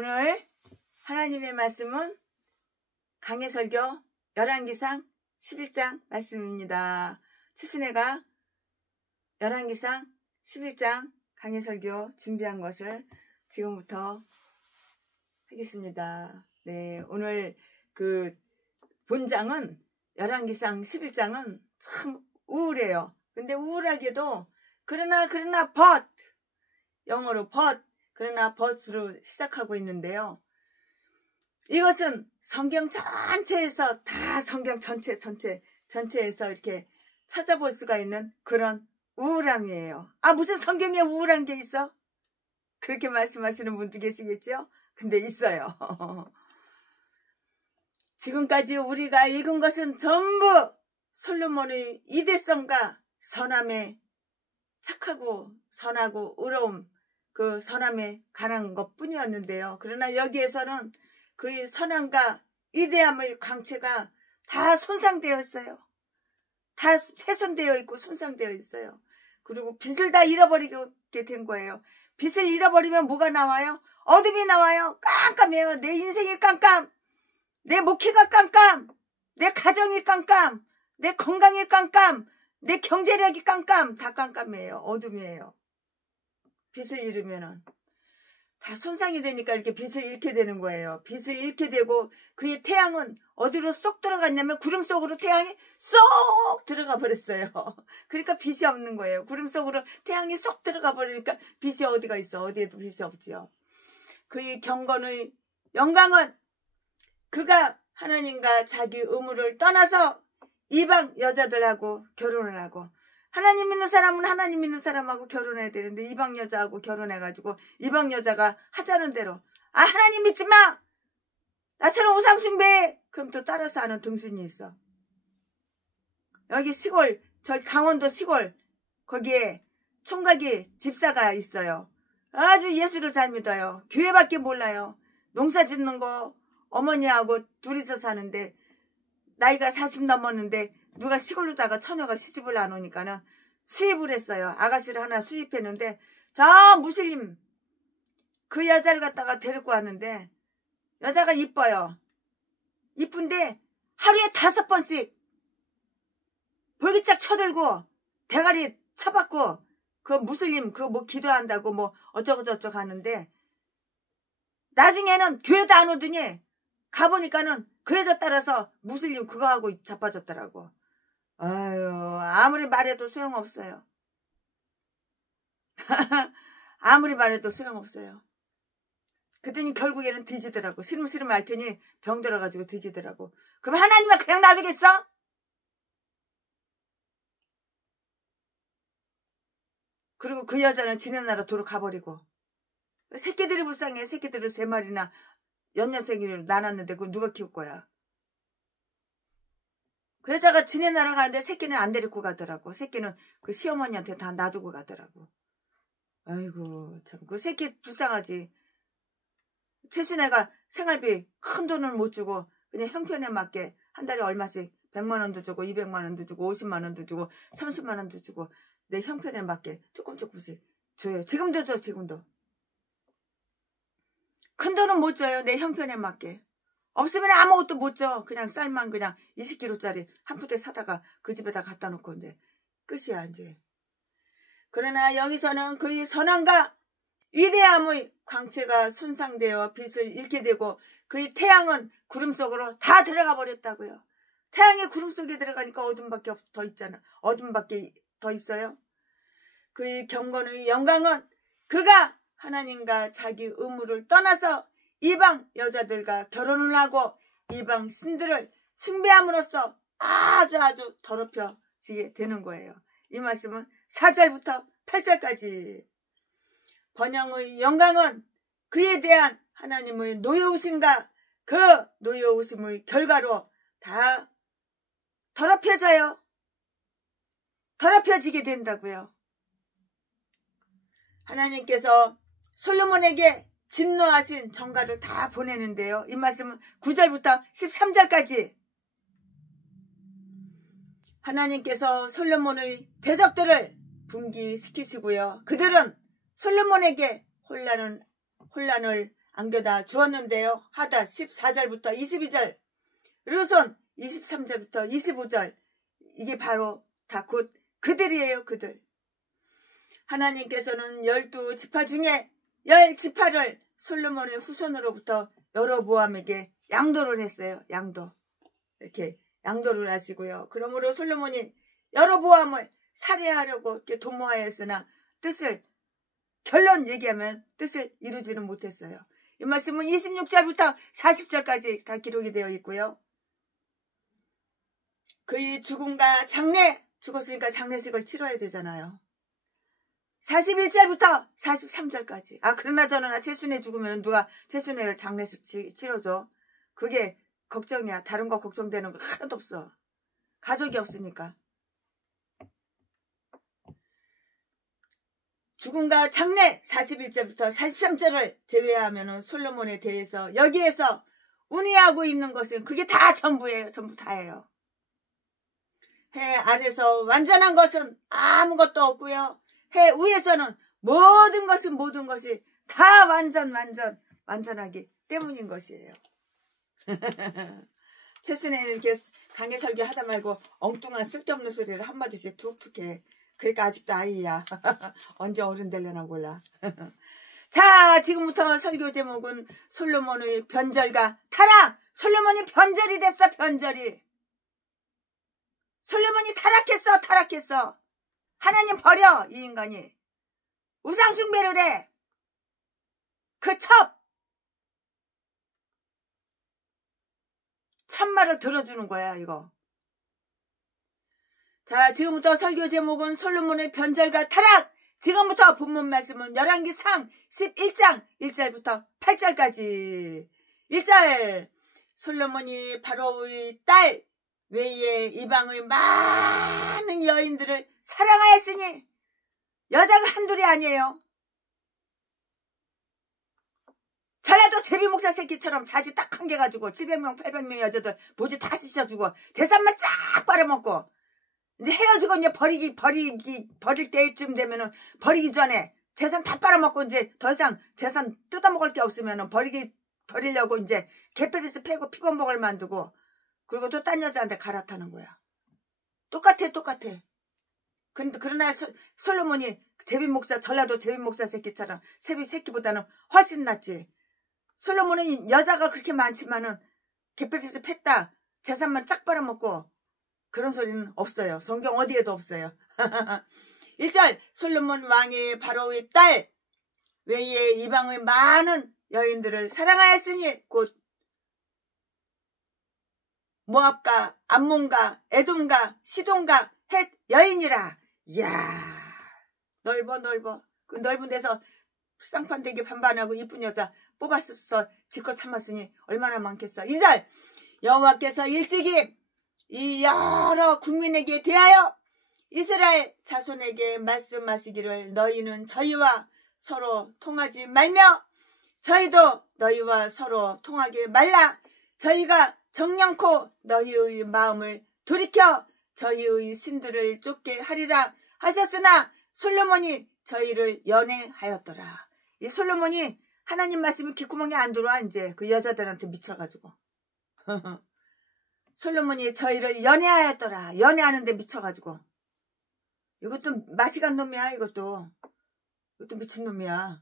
오늘 하나님의 말씀은 강해설교 열왕기상 11장 말씀입니다. 최순애가 열왕기상 11장 강해설교 준비한 것을 지금부터 하겠습니다. 네, 오늘 그 본장은 열왕기상 11장은 참 우울해요. 근데 우울하게도 그러나 but 영어로 but 그러나 but으로 시작하고 있는데요. 이것은 성경 전체에서 다 성경 전체에서 이렇게 찾아볼 수가 있는 그런 우울함이에요. 아, 무슨 성경에 우울한 게 있어? 그렇게 말씀하시는 분도 계시겠죠? 근데 있어요. 지금까지 우리가 읽은 것은 전부 솔로몬의 이대성과 선함에 착하고 선하고 의로움, 그 선함에 관한 것 뿐이었는데요. 그러나 여기에서는 그의 선함과 위대함의 광채가 다 손상되어 있어요. 다 훼손되어 있고 손상되어 있어요. 그리고 빛을 다 잃어버리게 된 거예요. 빛을 잃어버리면 뭐가 나와요? 어둠이 나와요. 깜깜해요. 내 인생이 깜깜. 내 목회가 깜깜. 내 가정이 깜깜. 내 건강이 깜깜. 내 경제력이 깜깜. 다 깜깜해요. 어둠이에요. 빛을 잃으면은 다 손상이 되니까 이렇게 빛을 잃게 되는 거예요. 빛을 잃게 되고 그의 태양은 어디로 쏙 들어갔냐면 구름 속으로 태양이 쏙 들어가 버렸어요. 그러니까 빛이 없는 거예요. 구름 속으로 태양이 쏙 들어가 버리니까 빛이 어디가 있어? 어디에도 빛이 없지요. 그의 경건의 영광은 그가 하나님과 자기 의무를 떠나서 이방 여자들하고 결혼을 하고, 하나님 믿는 사람은 하나님 믿는 사람하고 결혼해야 되는데 이방 여자하고 결혼해가지고 이방 여자가 하자는 대로, 아, 하나님 믿지 마! 나처럼 우상 숭배해! 그럼 또 따라서 하는 등신이 있어. 여기 시골, 저기 강원도 시골, 거기에 총각이 집사가 있어요. 아주 예수를 잘 믿어요. 교회밖에 몰라요. 농사 짓는 거 어머니하고 둘이서 사는데 나이가 40 넘었는데 누가 시골로다가 처녀가 시집을 안 오니까는 수입을 했어요. 아가씨를 하나 수입했는데 저 무슬림 그 여자를 갖다가 데리고 왔는데 여자가 이뻐요. 이쁜데 하루에 5번씩 볼기짝 쳐들고 대가리 쳐받고 그 무슬림 그 뭐 기도한다고 뭐 어쩌고저쩌고 하는데 나중에는 교회도 안 오더니 가보니까는 그 여자 따라서 무슬림 그거 하고 자빠졌더라고. 아유, 아무리 말해도 소용없어요. 아무리 말해도 소용없어요. 그랬더니 결국에는 뒤지더라고. 시름시름 할 테니 병 들어가지고 뒤지더라고. 그럼 하나님은 그냥 놔두겠어? 그리고 그 여자는 지는 나라 도로 가버리고. 새끼들이 불쌍해. 새끼들을 3마리나 연년생이로 나눴는데 그걸 누가 키울 거야? 그 여자가 지네 나라 가는데 새끼는 안 데리고 가더라고. 새끼는 그 시어머니한테 다 놔두고 가더라고. 아이고 참 그 새끼 불쌍하지. 최순애가 생활비 큰 돈을 못 주고 그냥 형편에 맞게 한 달에 얼마씩 100만 원도 주고 200만 원도 주고 50만 원도 주고 30만 원도 주고 내 형편에 맞게 조금씩 줘요. 지금도 줘. 지금도. 큰 돈은 못 줘요. 내 형편에 맞게. 없으면 아무것도 못 줘. 그냥 쌀만 그냥 20kg짜리 한 푸대 사다가 그 집에다 갖다 놓고 이제 끝이야 이제. 그러나 여기서는 그의 선함과 위대함의 광채가 손상되어 빛을 잃게 되고 그의 태양은 구름 속으로 다 들어가 버렸다고요. 태양이 구름 속에 들어가니까 어둠밖에 더 있잖아. 어둠밖에 더 있어요. 그의 경건의 영광은 그가 하나님과 자기 의무를 떠나서 이방 여자들과 결혼을 하고 이방 신들을 숭배함으로써 아주 더럽혀지게 되는 거예요. 이 말씀은 4절부터 8절까지. 번영의 영광은 그에 대한 하나님의 노여우심과 그 노여우심의 결과로 다 더럽혀져요. 더럽혀지게 된다고요. 하나님께서 솔로몬에게 진노하신 전가를 다 보내는데요. 이 말씀은 9절부터 13절까지. 하나님께서 솔로몬의 대적들을 분기시키시고요. 그들은 솔로몬에게 혼란을 안겨다 주었는데요. 하다 14절부터 22절, 르손 23절부터 25절, 이게 바로 다 곧 그들이에요. 그들. 하나님께서는 12지파 중에 10지파를 솔로몬의 후손으로부터 여로보암에게 양도를 했어요. 양도. 이렇게 양도를 하시고요. 그러므로 솔로몬이 여로보암을 살해하려고 이렇게 도모하였으나 결론 얘기하면 뜻을 이루지는 못했어요. 이 말씀은 26절부터 40절까지 다 기록이 되어 있고요. 그의 죽음과 장례, 죽었으니까 장례식을 치러야 되잖아요. 41절부터 43절까지. 그러나 저러나 채순애 죽으면 누가 채순애를 장례식 치러줘. 그게 걱정이야. 다른 거 걱정되는 거 하나도 없어. 가족이 없으니까. 죽음과 장례 41절부터 43절을 제외하면 솔로몬에 대해서 여기에서 운이하고 있는 것은 그게 다 전부예요. 전부 다예요. 해 아래서 완전한 것은 아무것도 없고요. 해 위에서는 모든 것이 다 완전하기 때문인 것이에요. 최순애는 이렇게 강의 설교하다 말고 엉뚱한 쓸데없는 소리를 한마디씩 툭툭 해. 그러니까 아직도 아이야. 언제 어른 되려나 몰라. 자, 지금부터 설교 제목은 솔로몬의 변절과 타락. 솔로몬이 변절이 됐어. 변절이. 솔로몬이 타락했어. 하나님 버려. 이 인간이 우상숭배를 해. 그 참말을 들어주는 거야 이거. 자, 지금부터 설교 제목은 솔로몬의 변절과 타락. 지금부터 본문 말씀은 열왕기상 11장 1절부터 8절까지. 1절, 솔로몬이 바로의 딸 외에 이방의 많은 여인들을 사랑하였으니, 여자가 한둘이 아니에요. 전라도 제비목사 새끼처럼 자지 딱 한 개 가지고 700명 800명 여자들 보지 다 씻어주고 재산만 쫙 빨아먹고, 이제 헤어지고 이제 버릴 때쯤 되면은, 버리기 전에 재산 다 빨아먹고 이제 더 이상 재산 뜯어먹을 게 없으면은 버리려고 이제 개패에서 패고 피범벅을 만들고, 그리고 또 딴 여자한테 갈아타는 거야. 똑같아. 그러나 솔로몬이 전라도 제비목사 새끼처럼 새끼보다는 훨씬 낫지. 솔로몬은 여자가 그렇게 많지만은 개패에서 팼다 재산만 쫙 빨아먹고, 그런 소리는 없어요. 성경 어디에도 없어요. 1절, 솔로몬 왕의 바로의 딸 외에 이방의 많은 여인들을 사랑하였으니, 곧 모압과 암몬과 에돔과 시돈과 헷 여인이라. 이야, 넓어. 그 넓은 데서 쌍판되게 반반하고 이쁜 여자 뽑았어. 지껏 참았으니 얼마나 많겠어. 2절, 여호와께서 일찍이 이 여러 국민에게 대하여 이스라엘 자손에게 말씀하시기를, 너희는 저희와 서로 통하지 말며 저희도 너희와 서로 통하게 말라. 저희가 정령코 너희의 마음을 돌이켜 저희의 신들을 쫓게 하리라 하셨으나, 솔로몬이 저희를 연애하였더라. 이 솔로몬이 하나님 말씀이 귓구멍에 안 들어와. 이제 그 여자들한테 미쳐가지고 솔로몬이 저희를 연애하였더라. 연애하는데 미쳐가지고. 이것도 마시간 놈이야. 이것도 미친놈이야.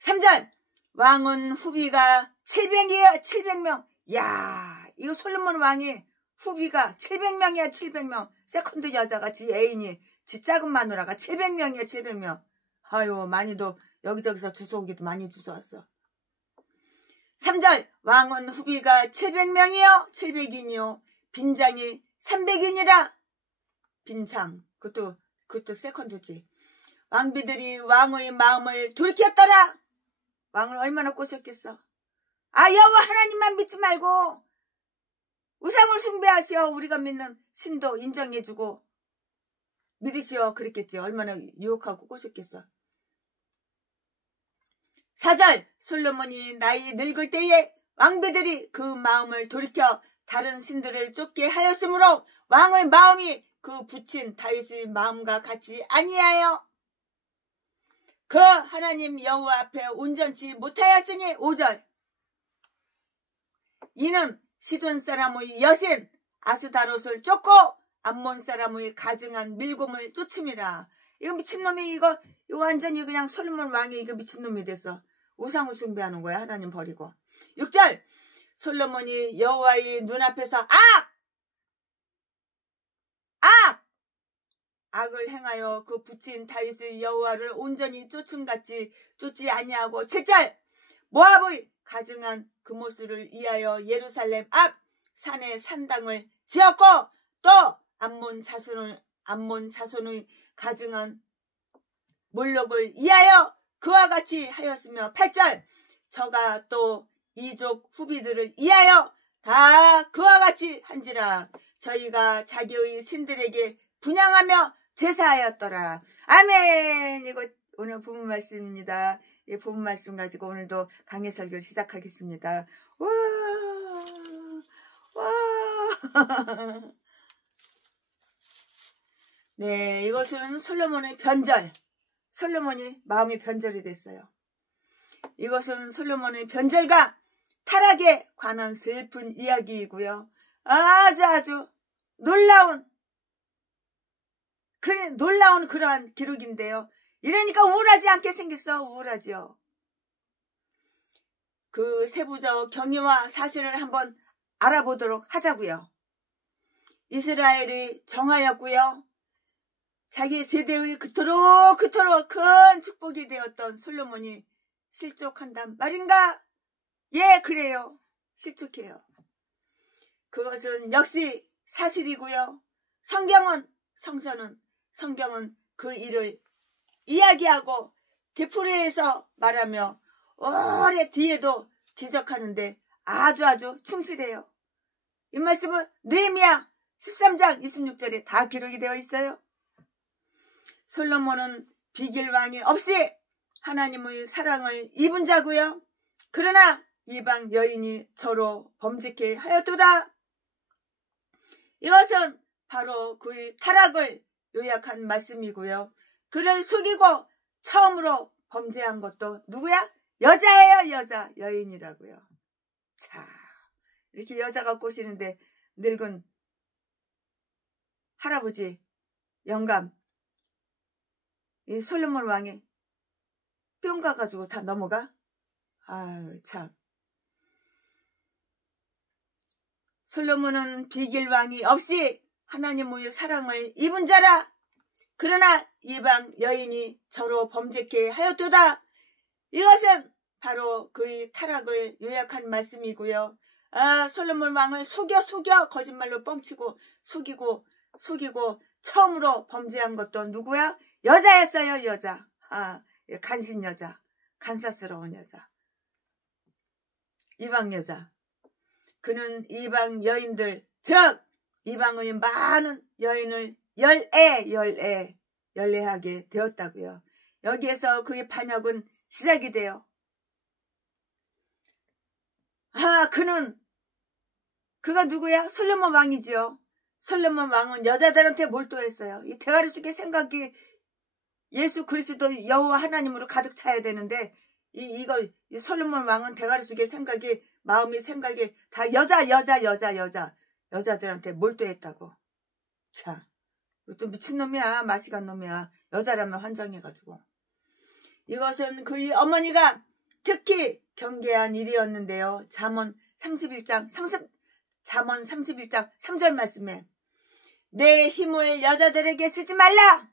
3절, 왕은 후비가 700이에요. 700명. 야, 이거 솔로몬 왕이 후비가 700명이야. 700명. 세컨드 여자가 지 애인이, 지 작은 마누라가 700명이야. 700명. 아유, 많이도 여기저기서 주워오기도 많이 주워왔어. 3절, 왕은 후비가 700명이요. 700인이요. 빈장이 300인이라. 빈장. 그것도 세컨드지. 왕비들이 왕의 마음을 돌이켰더라. 왕을 얼마나 꼬셨겠어. 여호와 하나님만 믿지 말고 우상을 숭배하시어 우리가 믿는 신도 인정해주고 믿으시어. 그랬겠지. 얼마나 유혹하고 꼬셨겠어. 4절, 솔로몬이 나이 늙을 때에 왕비들이 그 마음을 돌이켜 다른 신들을 쫓게 하였으므로 왕의 마음이 그 부친 다윗의 마음과 같이 아니하여 그 하나님 여호와 앞에 온전치 못하였으니 5절 이는 시돈 사람의 여신 아스다롯을 쫓고 암몬 사람의 가증한 밀곰을 쫓음이라. 이거 미친놈이 이거 완전히 그냥 솔로몬 왕이 이거 미친놈이 됐어. 우상을 숭배하는 거야. 하나님 버리고. 6절 솔로몬이 여호와의 눈앞에서 악을 행하여 그 붙인 다윗의 여호와를 온전히 쫓음같이 쫓지 아니하고 7절 모압의 가증한 그모스를 위하여 예루살렘 앞 산에 산당을 지었고 또 암몬 자손의 가증한 몰록을 위하여 그와 같이 하였으며 8절 저가 또 이족 후비들을 위하여 다 그와 같이 한지라. 저희가 자기의 신들에게 분향하며 제사하였더라. 아멘. 이거 오늘 본문 말씀입니다. 이 본문 말씀 가지고 오늘도 강해 설교를 시작하겠습니다. 와. 네, 이것은 솔로몬의 변절. 솔로몬이 마음이 변절이 됐어요. 이것은 솔로몬의 변절과 타락에 관한 슬픈 이야기이고요. 아주 놀라운 그러한 기록인데요. 이러니까 우울하지 않게 생겼어. 우울하죠. 그 세부적 경위와 사실을 한번 알아보도록 하자고요. 이스라엘이 정하였고요. 자기 세대의 그토록 큰 축복이 되었던 솔로몬이 실족한단 말인가? 예, 그래요. 실족해요. 그것은 역시 사실이고요. 성경은 그 일을 이야기하고 되풀이해서 말하며 오래 뒤에도 지적하는데 아주 충실해요. 이 말씀은 느헤미야 13장 26절에 다 기록이 되어 있어요. 솔로몬은 비길 왕이 없이 하나님의 사랑을 입은 자고요. 그러나 이방 여인이 저로 범죄케 하였도다. 이것은 바로 그의 타락을 요약한 말씀이고요. 그를 속이고 처음으로 범죄한 것도 누구야? 여자예요. 여자. 여인이라고요. 자, 이렇게 여자가 꼬시는데 늙은 할아버지 영감 이 솔로몬 왕이 뿅 가가지고 다 넘어가? 아유 참. 솔로몬은 비길 왕이 없이 하나님의 사랑을 입은 자라. 그러나 이방 여인이 저로 범죄케 하였도다. 이것은 바로 그의 타락을 요약한 말씀이고요. 솔로몬 왕을 속여 거짓말로 뻥치고 속이고 처음으로 범죄한 것도 누구야? 여자였어요. 여자. 간신 여자. 간사스러운 여자. 이방 여자. 그는 이방 여인들 즉 이방의 많은 여인을 열애하게 되었다고요. 여기에서 그의 반역은 시작이 돼요. 그가 누구야? 솔로몬 왕이죠. 솔로몬 왕은 여자들한테 몰두했어요. 이 대가리 속에 생각이 예수 그리스도 여호와 하나님으로 가득 차야 되는데 이 솔로몬 왕은 대가리 속에 마음이 생각이 다 여자들한테 몰두했다고. 자, 이것도 미친놈이야. 마시간 놈이야. 여자라면 환장해가지고. 이것은 그의 어머니가 특히 경계한 일이었는데요. 잠언 31장 3절 말씀에 내 힘을 여자들에게 쓰지 말라.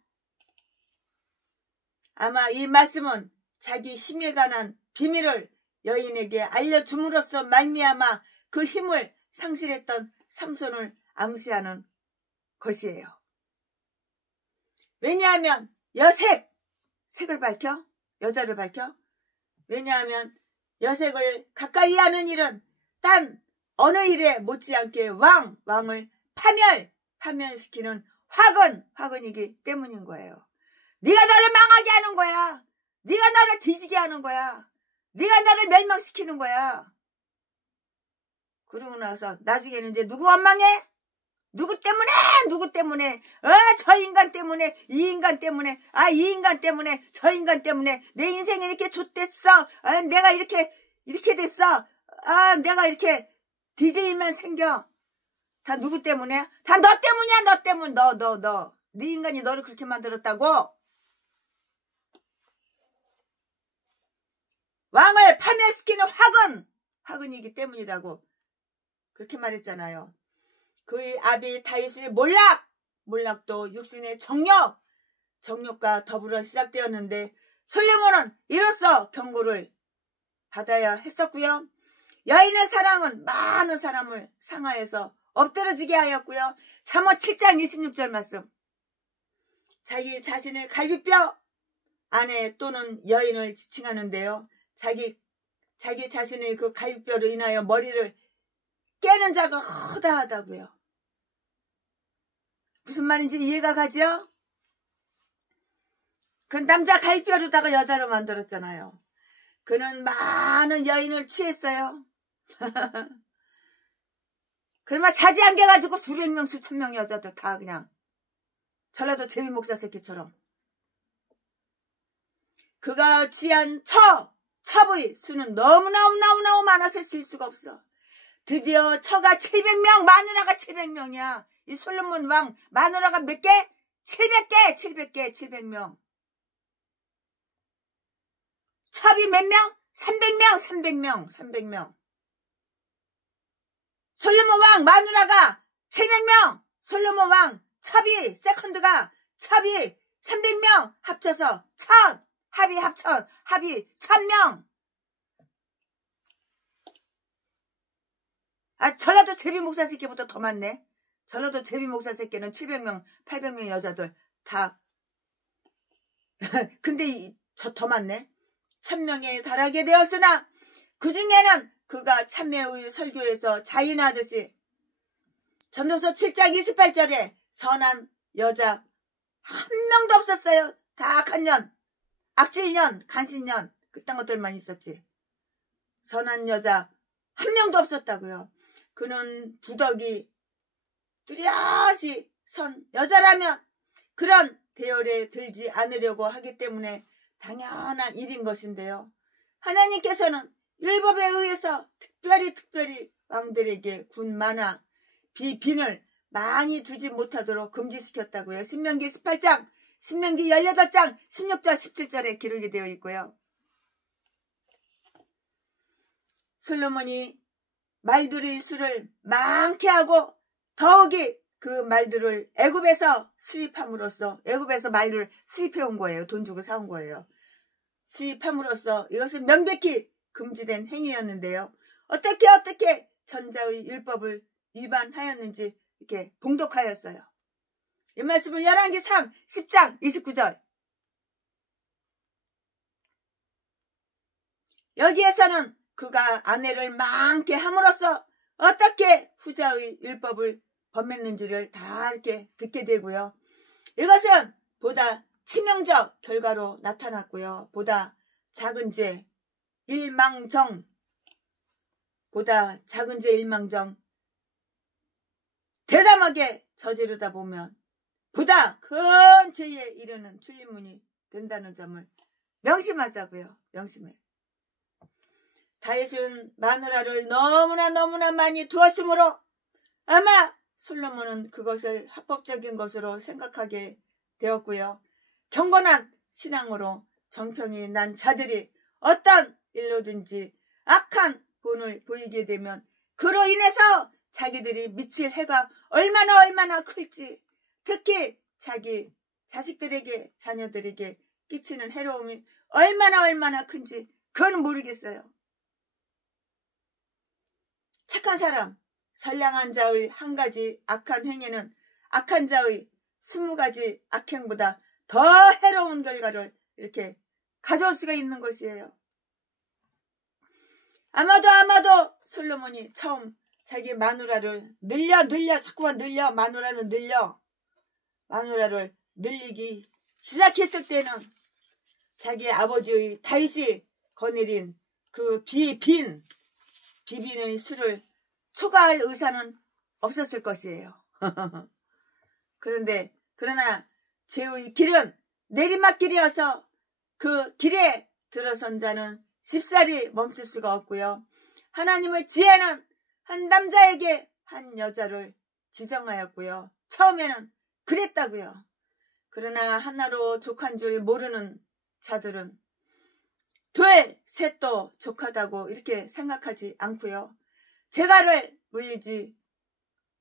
아마 이 말씀은 자기 힘에 관한 비밀을 여인에게 알려줌으로써 말미암아 그 힘을 상실했던 삼손을 암시하는 것이에요. 왜냐하면 색을 밝혀? 여자를 밝혀? 왜냐하면 여색을 가까이 하는 일은 딴 어느 일에 못지않게 왕을 파멸시키는 화근이기 때문인 거예요. 네가 나를 망하게 하는 거야. 네가 나를 뒤지게 하는 거야. 네가 나를 멸망시키는 거야. 그러고 나서 나중에는 이제 누구 원망해? 누구 때문에 누구 때문에 저 인간 때문에 이 인간 때문에 이 인간 때문에 저 인간 때문에 내 인생이 이렇게 좆됐어. 내가 이렇게 됐어. 내가 이렇게 뒤질만 생겨. 다 누구 때문에? 다 너 때문이야. 너 때문. 너. 네 인간이 너를 그렇게 만들었다고. 왕을 파멸시키는 화근이기 때문이라고 그렇게 말했잖아요. 그의 아비 다윗의 몰락도 육신의 정욕과 더불어 시작되었는데 솔로몬은 이로써 경고를 받아야 했었고요. 여인의 사랑은 많은 사람을 상하여서 엎드러지게 하였고요. 잠언 7장 26절 말씀. 자기 자신의 갈비뼈 아내 또는 여인을 지칭하는데요. 자기 자신의 그 갈비뼈로 인하여 머리를 깨는 자가 허다하다고요. 무슨 말인지 이해가 가죠? 그 남자 갈비뼈로다가 여자로 만들었잖아요. 그는 많은 여인을 취했어요. 그러면 자지 않게 가지고 수백 명 수천 명 여자들 다 그냥 전라도 제비 목사 새끼처럼. 그가 취한 첩의 수는 너무너무 많아서 셀 수가 없어. 드디어 처가 700명, 마누라가 700명이야. 이 솔로몬 왕 마누라가 몇 개? 700개, 700명. 첩이 몇 명? 300명. 솔로몬 왕 마누라가 700명. 솔로몬 왕 첩이 세컨드가 첩이 300명 합쳐서 1000. 합이 1000명. 전라도 제비 목사 새끼보다 더 많네. 전라도 제비 목사 새끼는 700명, 800명 여자들 다. 근데 더 많네. 1000명에 달하게 되었으나 그 중에는 그가 참매의 설교에서 자인하듯이 전도서 7장 28절에 선한 여자 한 명도 없었어요. 다 악한 년, 악질년, 간신년 그딴 것들만 있었지. 선한 여자 한 명도 없었다고요. 그는 부덕이 뚜렷이 선 여자라면 그런 대열에 들지 않으려고 하기 때문에 당연한 일인 것인데요. 하나님께서는 율법에 의해서 특별히 왕들에게 군 만화 비빈을 많이 두지 못하도록 금지시켰다고요. 신명기 18장, 신명기 18장, 16절, 17절에 기록이 되어 있고요. 솔로몬이 말들의 수를 많게 하고 더욱이 그 말들을 애굽에서 수입함으로써 애굽에서 말을 수입해 온 거예요. 돈 주고 사온 거예요. 수입함으로써 이것은 명백히 금지된 행위였는데요. 어떻게 전자의 율법을 위반하였는지 이렇게 봉독하였어요. 이 말씀은 열왕기 10장 29절. 여기에서는 그가 아내를 많게 함으로써 어떻게 후자의 율법을 범했는지를 다 이렇게 듣게 되고요. 이것은 보다 치명적 결과로 나타났고요. 보다 작은 죄, 일망정, 대담하게 저지르다 보면 보다 큰 죄에 이르는 출입문이 된다는 점을 명심하자고요. 명심해. 다윗은 마누라를 너무나 많이 두었으므로 아마 솔로몬은 그것을 합법적인 것으로 생각하게 되었고요. 경건한 신앙으로 정평이 난 자들이 어떤 일로든지 악한 본을 보이게 되면 그로 인해서 자기들이 미칠 해가 얼마나 클지, 특히 자기 자식들에게 자녀들에게 끼치는 해로움이 얼마나 큰지 그건 모르겠어요. 착한 사람, 선량한 자의 한 가지 악한 행위는 악한 자의 20가지 악행보다 더 해로운 결과를 이렇게 가져올 수가 있는 것이에요. 아마도 솔로몬이 처음 자기 마누라를 자꾸만 마누라를 늘리기 시작했을 때는 자기 아버지의 다윗이 거느린 그 비빈의 수를 초과할 의사는 없었을 것이에요. 그러나 죄의 길은 내리막길이어서 그 길에 들어선 자는 쉽사리 멈출 수가 없고요. 하나님의 지혜는 한 남자에게 한 여자를 지정하였고요. 처음에는 그랬다고요. 그러나 하나로 족한 줄 모르는 자들은 둘, 셋도 족하다고 이렇게 생각하지 않고요. 재갈을 물리지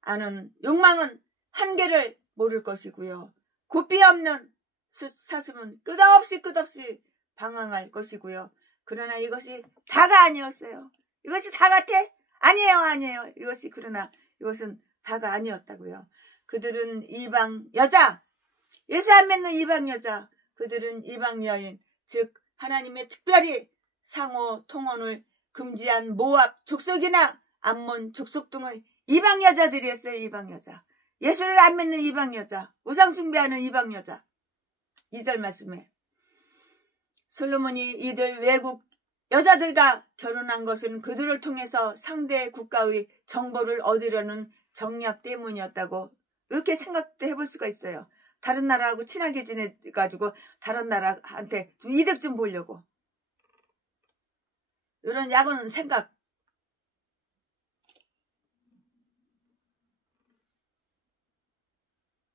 않은 욕망은 한계를 모를 것이고요. 고삐 없는 사슴은 끝없이 방황할 것이고요. 그러나 이것이 다가 아니었어요. 이것이 다 같아? 아니에요. 그러나 이것은 다가 아니었다고요. 그들은 이방 여자, 예수 안 믿는 이방 여자, 그들은 이방 여인, 즉 하나님의 특별히 상호 통혼을 금지한 모압 족속이나 암몬 족속 등의 이방 여자들이었어요. 이방 여자. 예수를 안 믿는 이방 여자, 우상 숭배하는 이방 여자. 2절 말씀에 솔로몬이 이들 외국 여자들과 결혼한 것은 그들을 통해서 상대 국가의 정보를 얻으려는 정략 때문이었다고 이렇게 생각도 해볼 수가 있어요. 다른 나라하고 친하게 지내가지고 다른 나라한테 좀 이득 좀 보려고. 이런 야근 생각.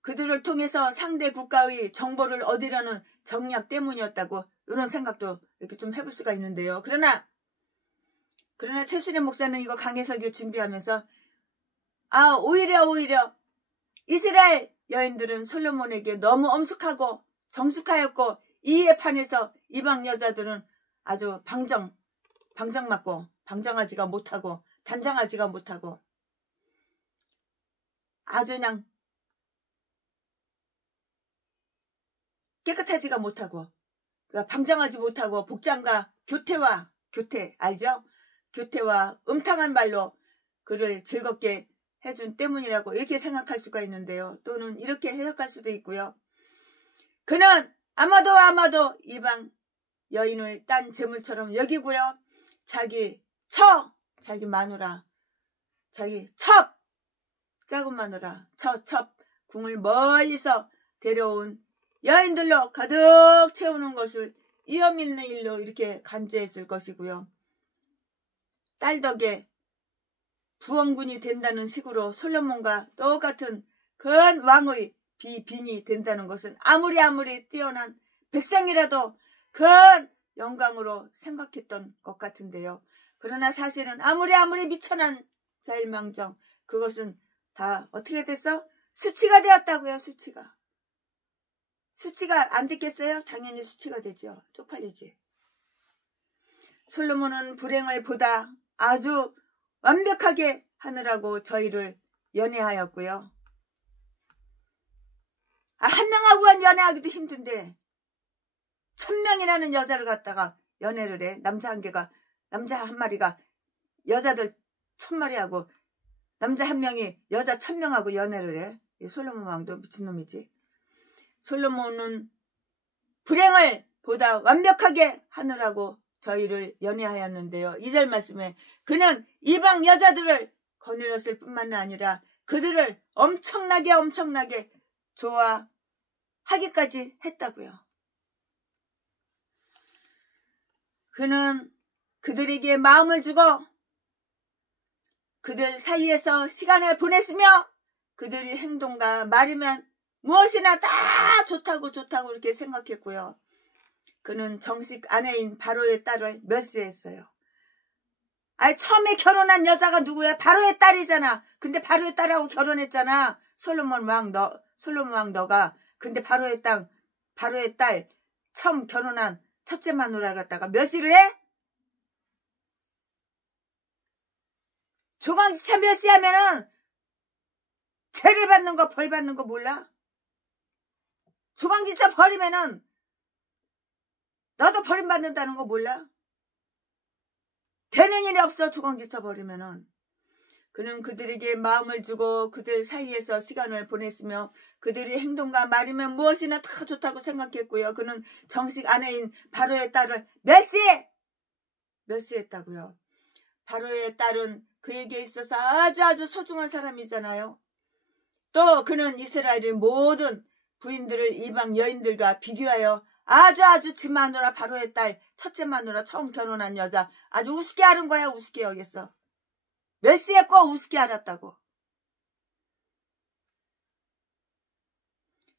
그들을 통해서 상대 국가의 정보를 얻으려는 정략 때문이었다고 이런 생각도 이렇게 좀 해볼 수가 있는데요. 그러나 최순애 목사는 이거 강해설교 준비하면서 오히려 이스라엘 여인들은 솔로몬에게 너무 엄숙하고 정숙하였고 이에 반해서 이방 여자들은 아주 방정맞고 방정하지가 못하고 단정하지가 못하고 아주 그냥 깨끗하지가 못하고 방정하지 못하고 복장과 교태 알죠? 교태와 음탕한 말로 그를 즐겁게 해준 때문이라고 이렇게 생각할 수가 있는데요. 또는 이렇게 해석할 수도 있고요. 그는 아마도 이방 여인을 딴 재물처럼 여기고요. 자기 마누라, 자기 작은 마누라, 궁을 멀리서 데려온 여인들로 가득 채우는 것을 이엄 있는 일로 이렇게 간주했을 것이고요. 딸 덕에 부원군이 된다는 식으로 솔로몬과 똑같은 큰 왕의 비빈이 된다는 것은 아무리 뛰어난 백성이라도 큰 영광으로 생각했던 것 같은데요. 그러나 사실은 아무리 미천한 자일망정 그것은 다 어떻게 됐어? 수치가 되었다고요. 수치가 안 됐겠어요? 당연히 수치가 되죠. 쪽팔리지. 솔로몬은 불행을 보다 아주 완벽하게 하느라고 저희를 연애하였고요. 한 명하고 연애하기도 힘든데 1000명이라는 여자를 갖다가 연애를 해. 남자 한 마리가 여자들 1000마리하고 남자 한 명이 여자 1000명하고 연애를 해. 이 솔로몬 왕도 미친놈이지. 솔로몬은 불행을 보다 완벽하게 하느라고 저희를 연애하였는데요. 2절 말씀에 그는 이방 여자들을 거느렸을 뿐만 아니라 그들을 엄청나게 좋아하기까지 했다고요. 그는 그들에게 마음을 주고 그들 사이에서 시간을 보냈으며 그들의 행동과 말이면 무엇이나 다 좋다고 이렇게 생각했고요. 그는 정식 아내인 바로의 딸을 멸시했어요. 처음에 결혼한 여자가 누구야? 바로의 딸이잖아. 근데 바로의 딸하고 결혼했잖아. 솔로몬 왕 너가. 근데 바로의 딸 처음 결혼한 첫째 마누라를 갖다가 멸시를 해? 조강지차 멸시하면은 죄를 받는 거, 벌 받는 거 몰라? 조강지차 버리면은 너도 버림받는다는 거 몰라? 되는 일이 없어. 조강지차 버리면은. 그는 그들에게 마음을 주고 그들 사이에서 시간을 보냈으며 그들의 행동과 말이면 무엇이나 다 좋다고 생각했고요. 그는 정식 아내인 바로의 딸을 멸시했다고요. 바로의 딸은 그에게 있어서 아주 소중한 사람이잖아요. 또 그는 이스라엘의 모든 부인들을 이방 여인들과 비교하여 아주 지 마누라 바로의 딸 첫째 마누라 처음 결혼한 여자 아주 우습게 알은 거야. 우습게 여겼어. 몇 시에 꼭 우습게 알았다고.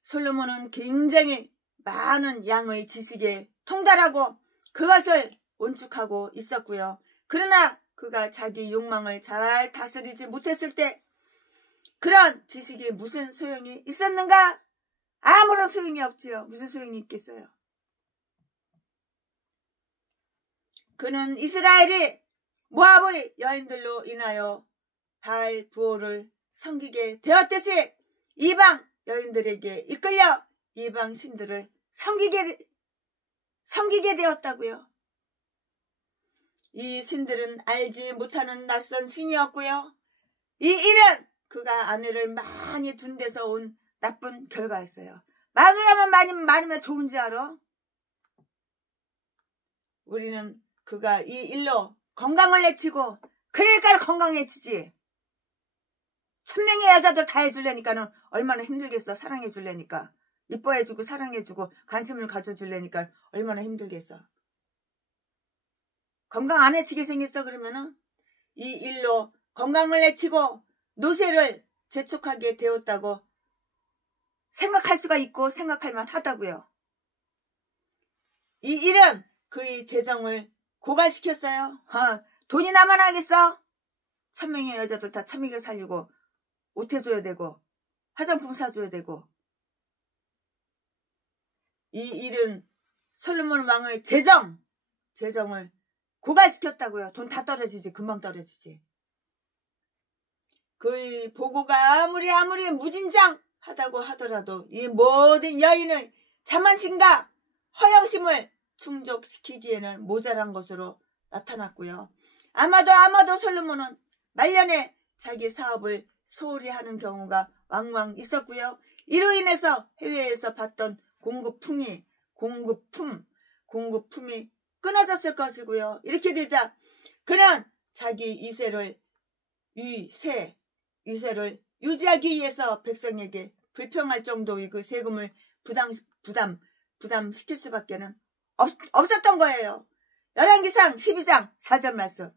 솔로몬은 굉장히 많은 양의 지식에 통달하고 그것을 온축하고 있었고요. 그러나 그가 자기 욕망을 잘 다스리지 못했을 때 그런 지식이 무슨 소용이 있었는가? 아무런 소용이 없지요. 무슨 소용이 있겠어요? 그는 이스라엘이 모압의 여인들로 인하여 바알 부호를 섬기게 되었듯이 이방 여인들에게 이끌려 이방 신들을 섬기게 되었다고요. 이 신들은 알지 못하는 낯선 신이었고요. 이 일은 그가 아내를 많이 둔 데서 온 나쁜 결과였어요. 마누라만 많으면 좋은지 알아? 우리는 그가 이 일로 건강을 내치고 그러니까 건강해지지. 1000명의 여자들 다 해주려니까는 얼마나 힘들겠어. 사랑해주려니까. 이뻐해주고 사랑해주고 관심을 가져주려니까 얼마나 힘들겠어. 건강 안 해치게 생겼어. 그러면은 이 일로 건강을 해치고 노쇠를 재촉하게 되었다고 생각할 수가 있고 생각할 만하다고요. 이 일은 그의 재정을 고갈시켰어요. 돈이 나만 하겠어? 1000명의 여자들 다 참이게 살리고 옷 해줘야 되고 화장품 사줘야 되고. 이 일은 솔로몬 왕의 재정을 고갈시켰다고요. 돈 다 떨어지지. 금방 떨어지지. 그의 보고가 아무리 무진장하다고 하더라도 이 모든 여인의 자만심과 허영심을 충족시키기에는 모자란 것으로 나타났고요. 아마도 솔로몬은 말년에 자기 사업을 소홀히 하는 경우가 왕왕 있었고요. 이로 인해서 해외에서 받던 공급품이 끊어졌을 것이고요. 이렇게 되자 그는 자기 유세를 유지하기 위해서 백성에게 불평할 정도의 그 세금을 부담시킬 수밖에는 없었던 거예요. 열왕기상 12장 4절 말씀.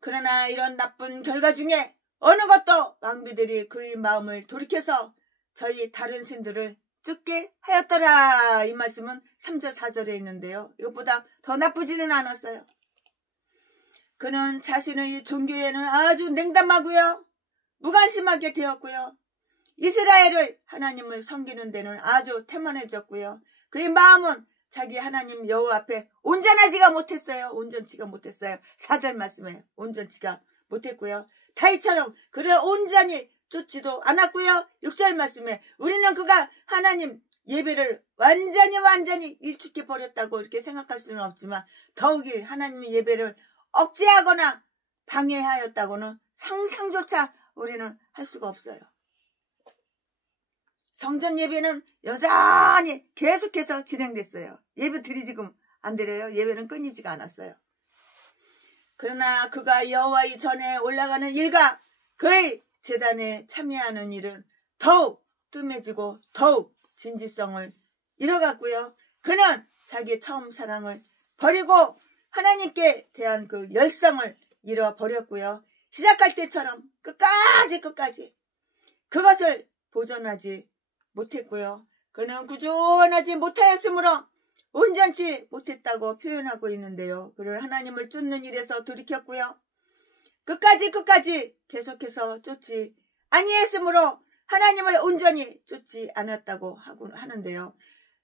그러나 이런 나쁜 결과 중에 어느 것도 왕비들이 그의 마음을 돌이켜서 저희 다른 신들을 쫓게 하였더라. 이 말씀은 3절 4절에 있는데요. 이것보다 더 나쁘지는 않았어요. 그는 자신의 종교에는 아주 냉담하고요. 무관심하게 되었고요. 이스라엘의 하나님을 섬기는 데는 아주 태만해졌고요. 그의 마음은 자기 하나님 여호와 앞에 온전치가 못했어요. 4절 말씀에 온전치가 못했고요. 다윗처럼 그를 온전히 쫓지도 않았고요. 6절 말씀에 우리는 그가 하나님 예배를 완전히 일축해 버렸다고 이렇게 생각할 수는 없지만 더욱이 하나님의 예배를 억제하거나 방해하였다고는 상상조차 우리는 할 수가 없어요. 성전 예배는 여전히 계속해서 진행됐어요. 예배 드리 지금 안 드려요. 예배는 끊이지가 않았어요. 그러나 그가 여호와의 전에 올라가는 일과 그의 제단에 참여하는 일은 더욱 뜸해지고 더욱 진지성을 잃어갔고요. 그는 자기 처음 사랑을 버리고 하나님께 대한 그 열성을 잃어버렸고요. 시작할 때처럼 끝까지 그것을 보존하지 못했고요. 그는 구원하지 못하였으므로 온전치 못했다고 표현하고 있는데요. 그를 하나님을 쫓는 일에서 돌이켰고요. 끝까지 계속해서 쫓지 아니했으므로 하나님을 온전히 쫓지 않았다고 하는데요.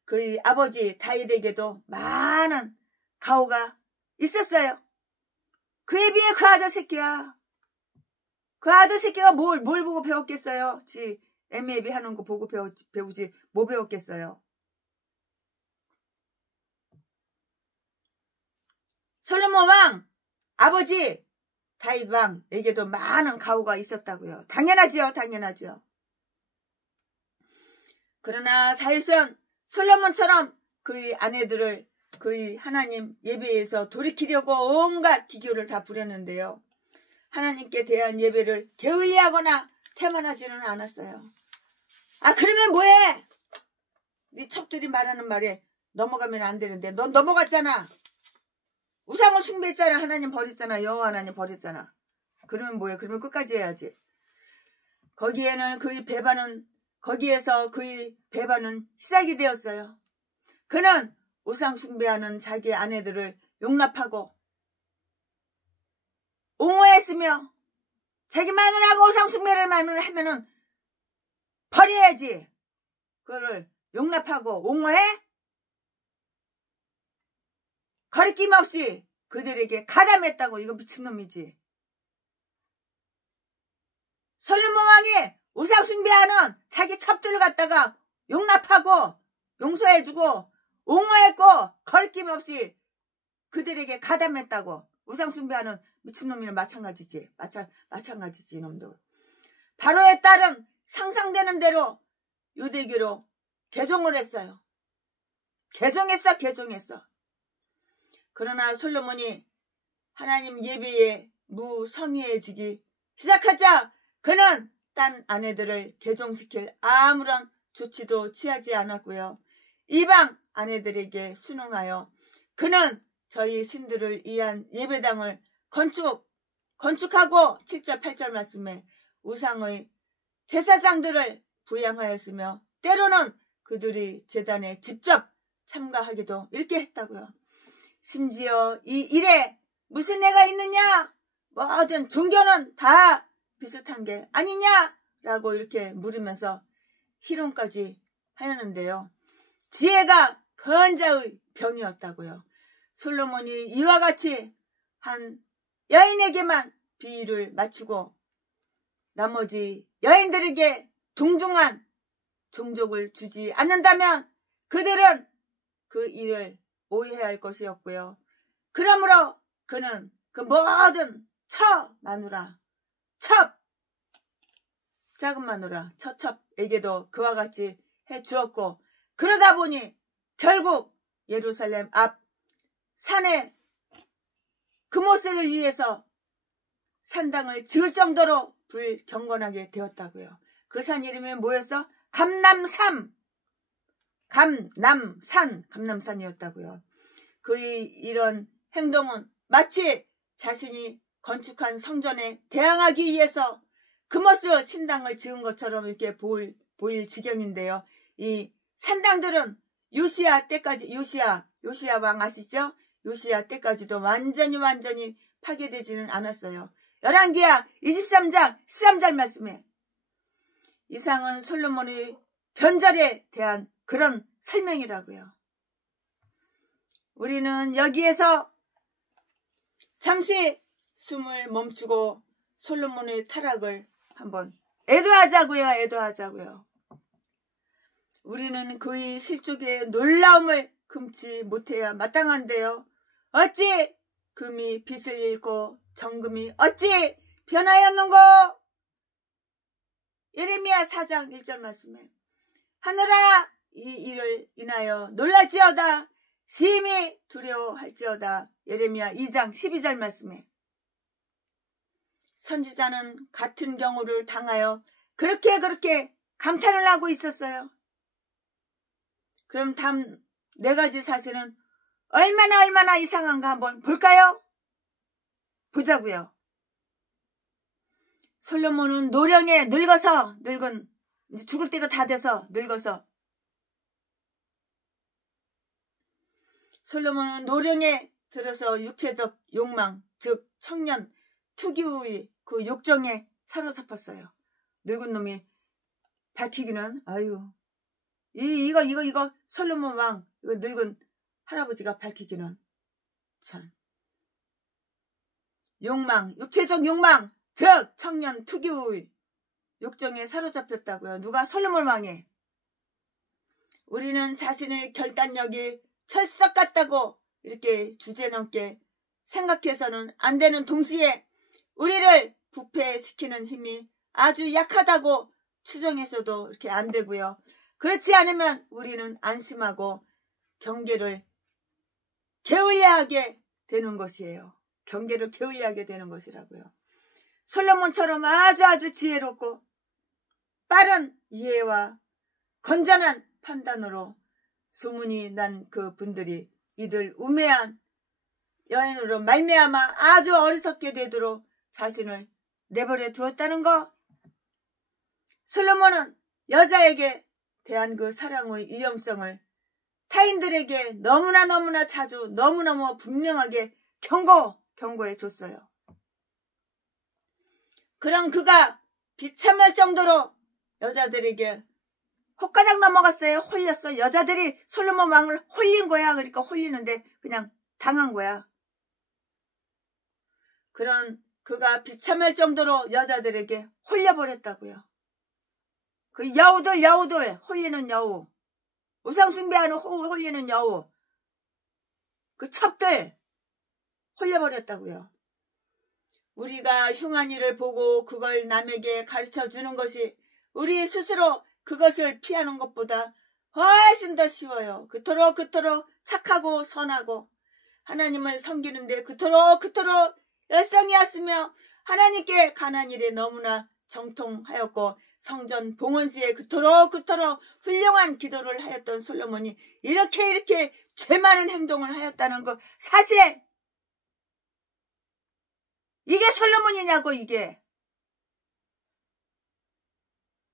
그의 아버지 다윗에게도 많은 가오가 있었어요. 그에 비해 그 아들 새끼가 뭘 보고 배웠겠어요? 지 애매비 하는 거 보고 배우지 뭐 배웠겠어요? 솔로몬 왕 아버지 다윗 왕에게도 많은 가오가 있었다고요. 당연하지요. 그러나 사실상 솔로몬처럼 그의 아내들을 그의 하나님 예배에서 돌이키려고 온갖 기교를 다 부렸는데요. 하나님께 대한 예배를 게을리하거나 태만하지는 않았어요. 아, 그러면 뭐해? 네 척들이 말하는 말에 넘어가면 안 되는데 넌 넘어갔잖아. 우상을 숭배했잖아. 하나님 버렸잖아. 여호와 하나님 버렸잖아. 그러면 뭐해? 그러면 끝까지 해야지. 거기에서 그의 배반은 시작이 되었어요. 그는 우상 숭배하는 자기 아내들을 용납하고 옹호했으며 자기 마누라하고 우상 숭배를 하면은 버려야지. 그거를 용납하고 옹호해? 거리낌 없이 그들에게 가담했다고. 이거 미친놈이지. 솔로몬 왕이 우상 숭배하는 자기 첩들을 갖다가 용납하고 용서해주고 옹호했고 거리낌 없이 그들에게 가담했다고. 우상 숭배하는 미친놈이는 마찬가지지. 마찬가지지 이놈도. 바로의 딸은 상상되는 대로 유대교로 개종을 했어요. 개종했어. 그러나 솔로몬이 하나님 예배에 무성의해지기 시작하자 그는 딴 아내들을 개종시킬 아무런 조치도 취하지 않았고요. 이방 아내들에게 순응하여 그는 저희 신들을 위한 예배당을 건축하고 7절 8절 말씀에 우상의 제사장들을 부양하였으며 때로는 그들이 제단에 직접 참가하기도 이렇게 했다고요. 심지어 이 일에 무슨 애가 있느냐? 모든 종교는 다 비슷한 게 아니냐라고 이렇게 물으면서 희롱까지 하였는데요. 지혜가 건자의 병이었다고요. 솔로몬이 이와 같이 한 여인에게만 비유를 맞추고 나머지 여인들에게 동등한 종족을 주지 않는다면 그들은 그 일을 오해할 것이었고요. 그러므로 그는 그 모든 마누라, 작은 마누라, 처첩에게도 그와 같이 해주었고 그러다 보니 결국 예루살렘 앞 산에 금오스를 위해서 산당을 지을 정도로 불경건하게 되었다고요. 그 산 이름이 뭐였어? 감남산이었다고요. 그의 이런 행동은 마치 자신이 건축한 성전에 대항하기 위해서 금오스 신당을 지은 것처럼 이렇게 보일 지경인데요. 이 산당들은 요시야 때까지, 요시야 왕 아시죠? 요시야 때까지도 완전히 파괴되지는 않았어요. 열왕기하 23장 13절 말씀에 이상은 솔로몬의 변절에 대한 그런 설명이라고요. 우리는 여기에서 잠시 숨을 멈추고 솔로몬의 타락을 한번 애도하자고요. 우리는 그의 실족의 놀라움을 금치 못해야 마땅한데요. 어찌 금이 빛을 잃고 정금이 어찌 변하였는고? 예레미야 4장 1절 말씀에 하늘아 이 일을 인하여 놀랄지어다 심히 두려워할지어다. 예레미야 2장 12절 말씀에 선지자는 같은 경우를 당하여 그렇게 감탄을 하고 있었어요. 그럼 다음 4가지 사실은 얼마나 이상한가 한번 볼까요? 보자고요. 솔로몬은 노령에 늙은 이제 죽을 때가 다 돼서 늙어서 솔로몬은 노령에 들어서 육체적 욕망 즉 청년 투기의 그 욕정에 사로잡혔어요. 늙은 놈이 밝히기는 이거 솔로몬 왕 이거 늙은 할아버지가 밝히기는 참 욕망 육체적 욕망 즉 청년 투기의 욕정에 사로잡혔다고요. 누가? 솔로몬 왕이. 우리는 자신의 결단력이 철석 같다고 이렇게 주제넘게 생각해서는 안 되는 동시에 우리를 부패시키는 힘이 아주 약하다고 추정해서도 이렇게 안 되고요. 그렇지 않으면 우리는 안심하고 경계를 게을리하게 되는 것이에요. 경계를 게을리하게 되는 것이라고요. 솔로몬처럼 아주 지혜롭고 빠른 이해와 건전한 판단으로 소문이 난 그 분들이 이들 우매한 여인으로 말미암아 아주 어리석게 되도록 자신을 내버려 두었다는 거. 솔로몬은 여자에게 대한 그 사랑의 위험성을 타인들에게 너무나 자주 너무너무 분명하게 경고해 줬어요. 그럼 그가 비참할 정도로 여자들에게 헛가닥 넘어갔어요. 홀렸어. 여자들이 솔로몬 왕을 홀린 거야. 그러니까 홀리는데 그냥 당한 거야. 그런 그가 비참할 정도로 여자들에게 홀려버렸다고요. 그 여우들 홀리는 여우, 우상숭배하는 홀리는 여우, 그 첩들 홀려버렸다고요. 우리가 흉한 일을 보고 그걸 남에게 가르쳐 주는 것이 우리 스스로 그것을 피하는 것보다 훨씬 더 쉬워요. 그토록 착하고 선하고 하나님을 섬기는데 그토록 열성이었으며 하나님께 간한 일에 너무나 정통하였고 성전 봉헌시에 그토록 훌륭한 기도를 하였던 솔로몬이 이렇게 죄 많은 행동을 하였다는 거 사실 이게 솔로몬이냐고. 이게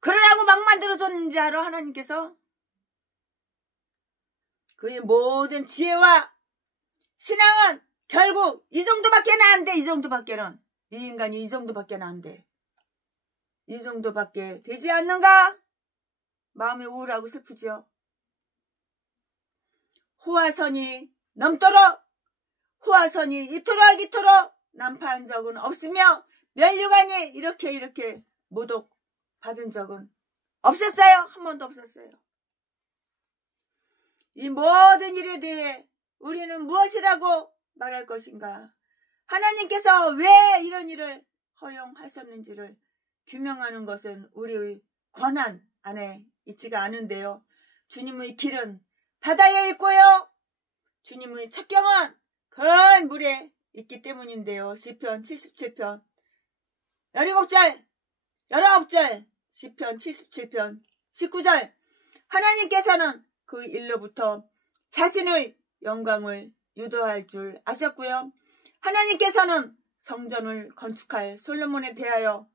그러라고 막 만들어줬는지 알아. 하나님께서 그의 모든 지혜와 신앙은 결국 이 정도밖에 안 돼. 이 정도밖에는 이 인간이 이 정도밖에 안 돼. 이 정도밖에 되지 않는가? 마음이 우울하고 슬프지요. 호화선이 넘도록 호화선이 이토록 난파한 적은 없으며 면류관이 이렇게 모독 받은 적은 없었어요. 한 번도 없었어요. 이 모든 일에 대해 우리는 무엇이라고 말할 것인가? 하나님께서 왜 이런 일을 허용하셨는지를 규명하는 것은 우리의 권한 안에 있지가 않은데요. 주님의 길은 바다에 있고요. 주님의 첩경은 큰 물에 있기 때문인데요. 시편 77편 17절 19절 시편 77편 19절 하나님께서는 그 일로부터 자신의 영광을 유도할 줄 아셨고요. 하나님께서는 성전을 건축할 솔로몬에 대하여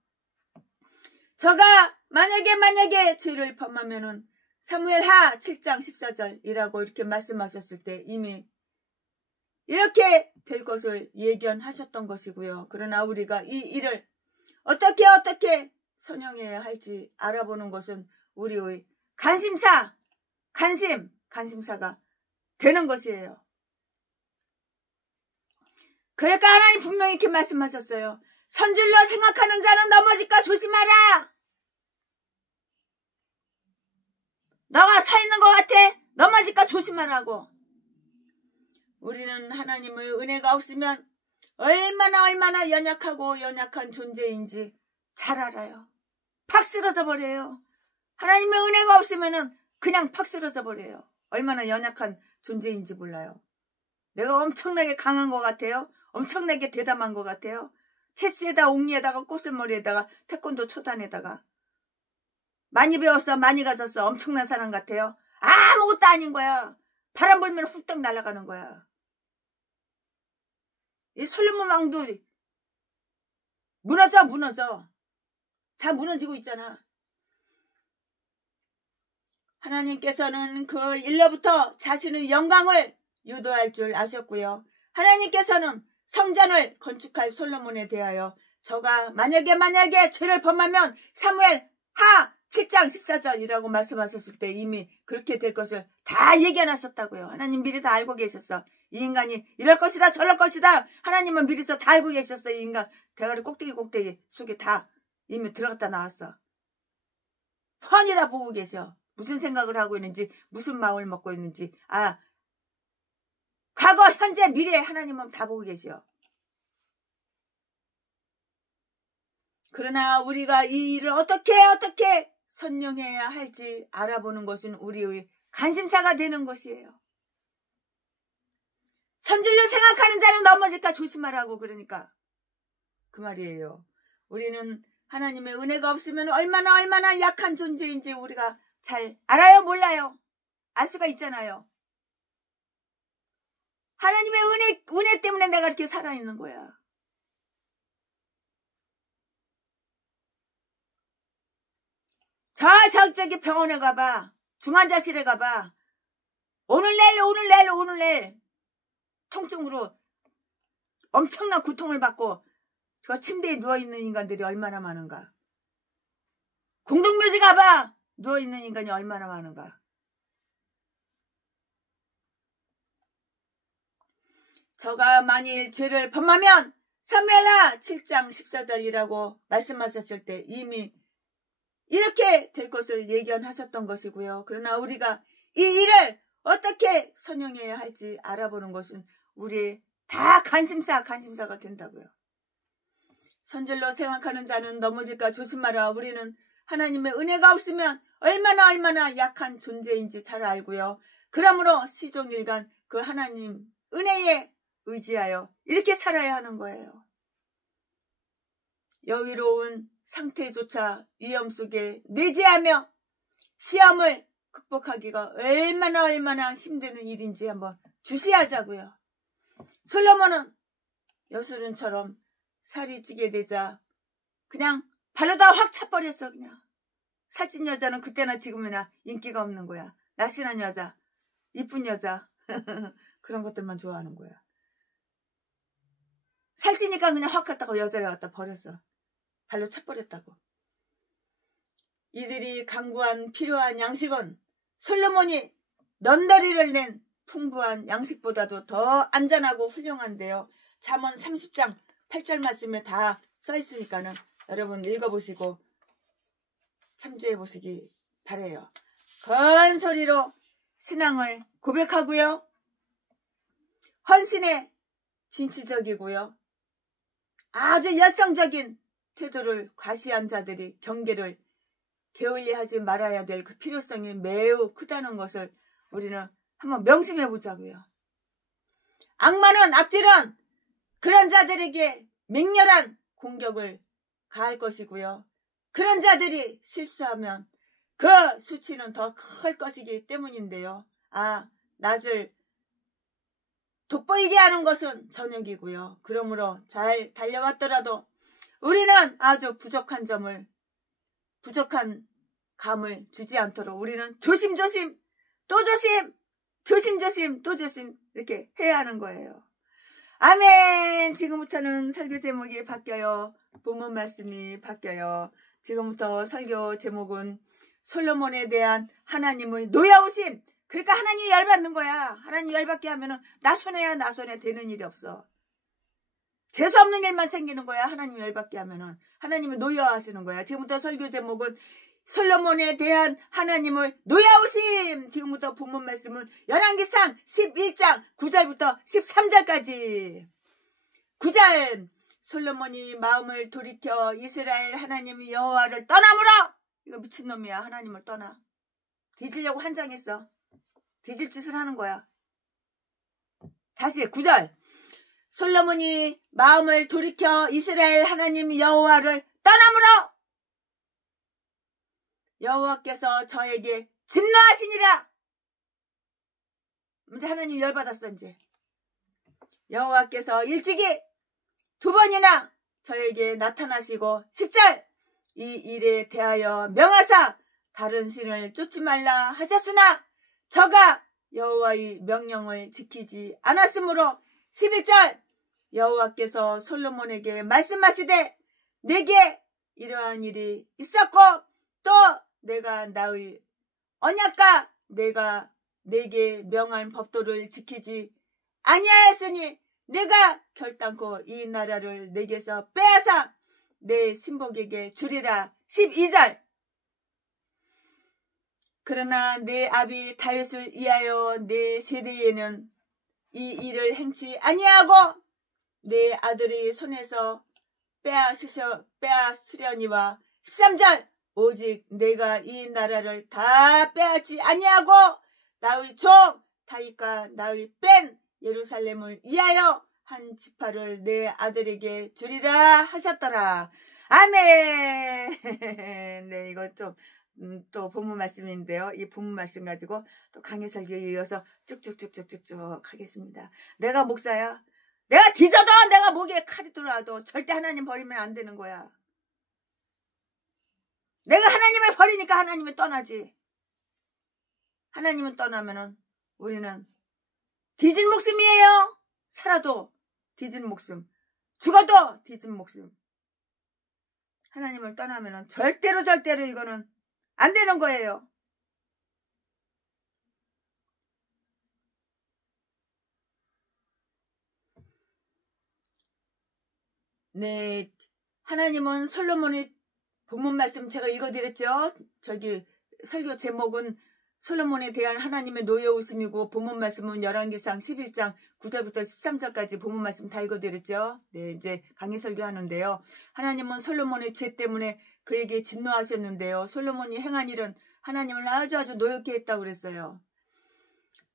저가 만약에 죄를 범하면은 사무엘하 7장 14절이라고 이렇게 말씀하셨을 때 이미 이렇게 될 것을 예견하셨던 것이고요. 그러나 우리가 이 일을 어떻게 선용해야 할지 알아보는 것은 우리의 관심사가 되는 것이에요. 그러니까 하나님 분명히 이렇게 말씀하셨어요. 선줄로 생각하는 자는 넘어질까 조심하라. 너가 서 있는 것 같아? 넘어질까 조심하라고. 우리는 하나님의 은혜가 없으면 얼마나 연약한 존재인지 잘 알아요. 팍 쓰러져 버려요. 하나님의 은혜가 없으면 그냥 팍 쓰러져 버려요. 얼마나 연약한 존재인지 몰라요. 내가 엄청나게 강한 것 같아요. 엄청나게 대담한 것 같아요. 체스에다 옥리에다가 꽃샘머리에다가 태권도 초단에다가 많이 배웠어, 많이 가졌어. 엄청난 사람 같아요. 아무것도 아닌 거야. 바람 불면 훅떡 날아가는 거야. 이 솔로몬 왕도 무너져. 다 무너지고 있잖아. 하나님께서는 그 일로부터 자신의 영광을 유도할 줄 아셨고요. 하나님께서는 성전을 건축할 솔로몬에 대하여 저가 만약에 죄를 범하면 사무엘하 7장 14절이라고 말씀하셨을 때 이미 그렇게 될 것을 다 예견하셨다고요. 하나님 미리 다 알고 계셨어. 이 인간이 이럴 것이다 저럴 것이다. 하나님은 미리서 다 알고 계셨어. 이 인간 대가리 꼭대기 속에 다 이미 들어갔다 나왔어. 훤히 다 보고 계셔. 무슨 생각을 하고 있는지 무슨 마음을 먹고 있는지 과거 현재 미래 하나님은 다 보고 계셔. 그러나 우리가 이 일을 어떻게 선용해야 할지 알아보는 것은 우리의 관심사가 되는 것이에요. 선줄로 생각하는 자는 넘어질까 조심하라고. 그러니까 그 말이에요. 우리는 하나님의 은혜가 없으면 얼마나 약한 존재인지 우리가 잘 알아요? 몰라요? 알 수가 있잖아요. 하나님의 은혜 때문에 내가 이렇게 살아있는 거야. 저기 병원에 가봐. 중환자실에 가봐. 오늘 내일 통증으로 엄청난 고통을 받고 저 침대에 누워있는 인간들이 얼마나 많은가. 공동묘지 가봐. 누워있는 인간이 얼마나 많은가. 저가 만일 죄를 범하면 사무엘하 7장 14절이라고 말씀하셨을 때 이미 이렇게 될 것을 예견하셨던 것이고요. 그러나 우리가 이 일을 어떻게 선용해야 할지 알아보는 것은 우리의 다 관심사가 된다고요. 선질로 생각하는 자는 넘어질까 조심하라. 우리는 하나님의 은혜가 없으면 얼마나 약한 존재인지 잘 알고요. 그러므로 시종일관 그 하나님 은혜에 의지하여 이렇게 살아야 하는 거예요. 여유로운 상태조차 위험 속에 내재하며 시험을 극복하기가 얼마나 힘드는 일인지 한번 주시하자고요. 솔로몬은 여수른처럼 살이 찌게 되자 그냥 발로다 확 차버렸어. 그냥 살찐 여자는 그때나 지금이나 인기가 없는 거야. 날씬한 여자, 이쁜 여자 그런 것들만 좋아하는 거야. 살찌니까 그냥 확 갔다가 여자를 갖다 버렸어. 발로 차버렸다고. 이들이 강구한 필요한 양식은 솔로몬이 넌더리를 낸 풍부한 양식보다도 더 안전하고 훌륭한데요. 잠언 30장 8절 말씀에 다 써있으니까는 여러분 읽어보시고 참조해보시기 바래요. 큰 소리로 신앙을 고백하고요. 헌신에 진취적이고요. 아주 열성적인 태도를 과시한 자들이 경계를 게을리하지 말아야 될 그 필요성이 매우 크다는 것을 우리는 한번 명심해 보자고요. 악마는 악질은 그런 자들에게 맹렬한 공격을 가할 것이고요. 그런 자들이 실수하면 그 수치는 더 클 것이기 때문인데요. 낯을 돋보이게 하는 것은 저녁이고요. 그러므로 잘 달려왔더라도 우리는 아주 부족한 감을 주지 않도록 우리는 조심조심 이렇게 해야 하는 거예요. 아멘. 지금부터는 설교 제목이 바뀌어요. 본문 말씀이 바뀌어요. 지금부터 설교 제목은 솔로몬에 대한 하나님의 노여우심. 그러니까 하나님이 열받는 거야. 하나님 열받게 하면은 나 손해 되는 일이 없어. 재수 없는 일만 생기는 거야. 하나님 열받게 하면은. 하나님이 노여하시는 거야. 지금부터 설교 제목은 솔로몬에 대한 하나님의 노여우심. 지금부터 본문 말씀은 열왕기상 11장 9절부터 13절까지. 9절. 솔로몬이 마음을 돌이켜 이스라엘 하나님 여호와를 떠나므로. 이거 미친놈이야. 하나님을 떠나. 뒤지려고 한장했어. 뒤질 짓을 하는 거야. 다시 9절. 솔로몬이 마음을 돌이켜 이스라엘 하나님 여호와를 떠나므로 여호와께서 저에게 진노하시니라. 이제 하나님 열받았어. 이제 여호와께서 일찍이 2번이나 저에게 나타나시고 10절. 이 일에 대하여 명하사 다른 신을 쫓지 말라 하셨으나 저가 여호와의 명령을 지키지 않았으므로 11절. 여호와께서 솔로몬에게 말씀하시되 내게 이러한 일이 있었고 또 내가 나의 언약과 내가 내게 명한 법도를 지키지 아니하였으니 내가 결단코 이 나라를 내게서 빼앗아 내 신복에게 주리라. 12절. 그러나 내 아비 다윗을 위하여 내 세대에는 이 일을 행치 아니하고 내 아들의 손에서 빼앗으려니와 13절. 오직 내가 이 나라를 다 빼앗지 아니하고 나의 종 다윗과 나의 뺀 예루살렘을 위하여 한 지파를 내 아들에게 주리라 하셨더라. 아멘. 네, 이거 좀 또 본문 말씀인데요. 이 본문 말씀 가지고 또 강해 설교에 이어서 쭉쭉쭉쭉쭉쭉 하겠습니다. 내가 목사야. 내가 뒤져도 내가 목에 칼이 들어와도 절대 하나님 버리면 안 되는 거야. 내가 하나님을 버리니까 하나님이 떠나지. 하나님은 떠나면은 우리는 뒤진 목숨이에요. 살아도 뒤진 목숨, 죽어도 뒤진 목숨. 하나님을 떠나면은 절대로 이거는 안 되는 거예요. 네, 하나님은 솔로몬의 본문 말씀 제가 읽어드렸죠. 저기 설교 제목은 솔로몬에 대한 하나님의 노여우심이고 본문 말씀은 열왕기상 11장 9절부터 13절까지 본문 말씀 다 읽어드렸죠. 네, 이제 강의 설교하는데요. 하나님은 솔로몬의 죄 때문에 그에게 진노하셨는데요. 솔로몬이 행한 일은 하나님을 아주 노엽게 했다고 그랬어요.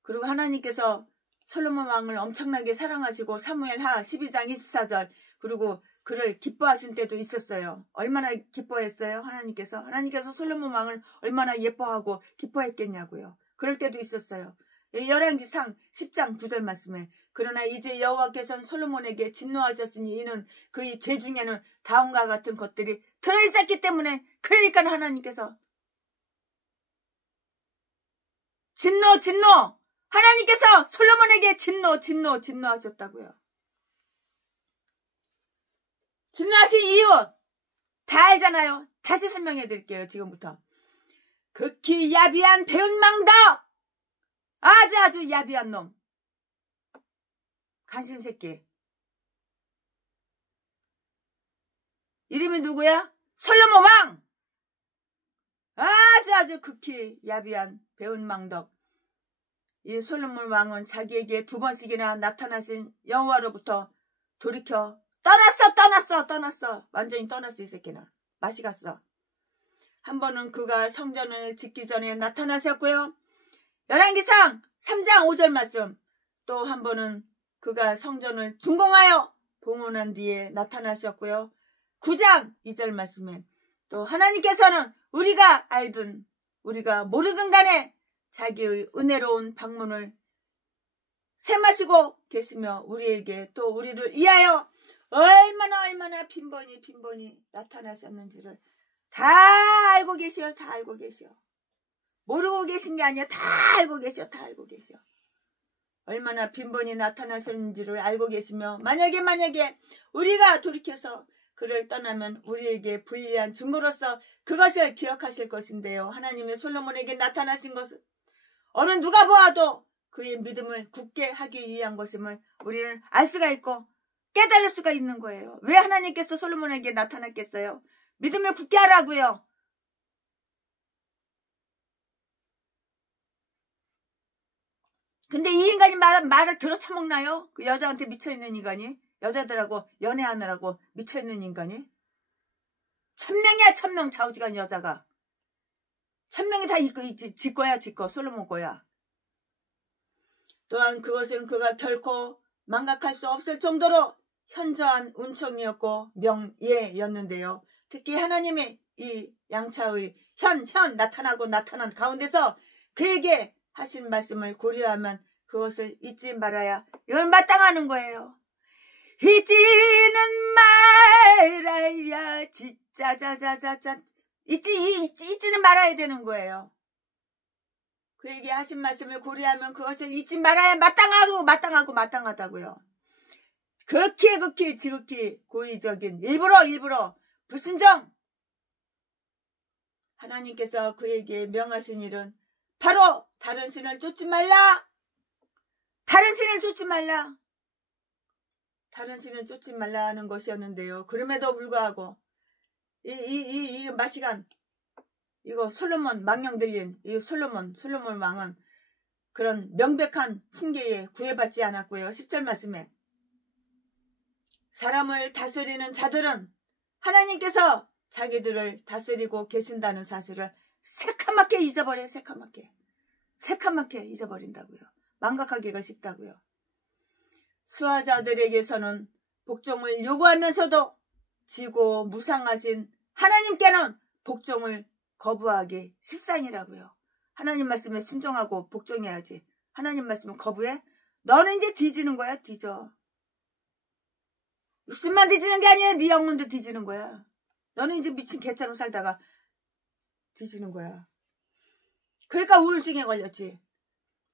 그리고 하나님께서 솔로몬 왕을 엄청나게 사랑하시고 사무엘하 12장 24절 그리고 그를 기뻐하신 때도 있었어요. 얼마나 기뻐했어요? 하나님께서 솔로몬 왕을 얼마나 예뻐하고 기뻐했겠냐고요. 그럴 때도 있었어요. 열왕기상 10장 9절 말씀에 그러나 이제 여호와께서는 솔로몬에게 진노하셨으니 이는 그의 죄 중에는 다음과 같은 것들이 들어있었기 때문에 그러니까 하나님께서 진노 하나님께서 솔로몬에게 진노하셨다고요. 진노하신 이유 다 알잖아요. 다시 설명해 드릴게요. 지금부터. 극히 야비한 배은망덕 아주 야비한 놈 간신새끼 이름이 누구야? 솔로몬 왕 아주 극히 야비한 배은망덕 이 솔로몬 왕은 자기에게 2번씩이나 나타나신 여호와로부터 돌이켜 떠났어. 완전히 떠났어. 이 새끼는. 맛이 갔어. 한 번은 그가 성전을 짓기 전에 나타나셨고요. 열왕기상 3장 5절 말씀. 또 한 번은 그가 성전을 준공하여 봉헌한 뒤에 나타나셨고요. 9장 2절 말씀에 또 하나님께서는 우리가 알든 우리가 모르든 간에 자기의 은혜로운 방문을 세마시고 계시며 우리에게 또 우리를 위하여 얼마나 빈번히 나타나셨는지를 다 알고 계셔. 모르고 계신 게 아니야. 다 알고 계셔. 얼마나 빈번히 나타나셨는지를 알고 계시며 만약에 우리가 돌이켜서 그를 떠나면 우리에게 불리한 증거로서 그것을 기억하실 것인데요. 하나님의 솔로몬에게 나타나신 것은 어느 누가 보아도 그의 믿음을 굳게 하기 위한 것임을 우리는 알 수가 있고 깨달을 수가 있는 거예요. 왜 하나님께서 솔로몬에게 나타났겠어요? 믿음을 굳게 하라고요. 근데 이 인간이 말을 들어 처먹나요? 그 여자한테 미쳐있는 인간이? 여자들하고 연애하느라고 미쳐있는 인간이? 1000명이야 1000명 좌우지간 여자가. 1000명이 다 지 거야 솔로몬 거야. 또한 그것은 그가 결코 망각할 수 없을 정도로 현저한 운총이었고 명예였는데요. 특히 하나님의 이 양차의 나타난 가운데서 그에게 하신 말씀을 고려하면 그것을 잊지 말아야 이걸 마땅하는 거예요. 잊지는 말아야 잊지는 말아야 되는 거예요. 그에게 하신 말씀을 고려하면 그것을 잊지 말아야 마땅하다고요. 극히 지극히 고의적인 일부러 불순종 하나님께서 그에게 명하신 일은 바로 다른 신을 쫓지 말라 하는 것이었는데요. 그럼에도 불구하고 이 마시간 이거 솔로몬 망령 들린 이 솔로몬 왕은 그런 명백한 훈계에 구애받지 않았고요. 10절 말씀에 사람을 다스리는 자들은 하나님께서 자기들을 다스리고 계신다는 사실을 새카맣게 잊어버려요. 새카맣게 잊어버린다고요. 망각하기가 쉽다고요. 수하자들에게서는 복종을 요구하면서도 지고 무상하신 하나님께는 복종을 거부하기 십상이라고요. 하나님 말씀에 순종하고 복종해야지. 하나님 말씀을 거부해? 너는 이제 뒤지는 거야. 뒤져. 육신만 뒤지는 게 아니라 네 영혼도 뒤지는 거야. 너는 이제 미친 개처럼 살다가 뒤지는 거야. 그러니까 우울증에 걸렸지.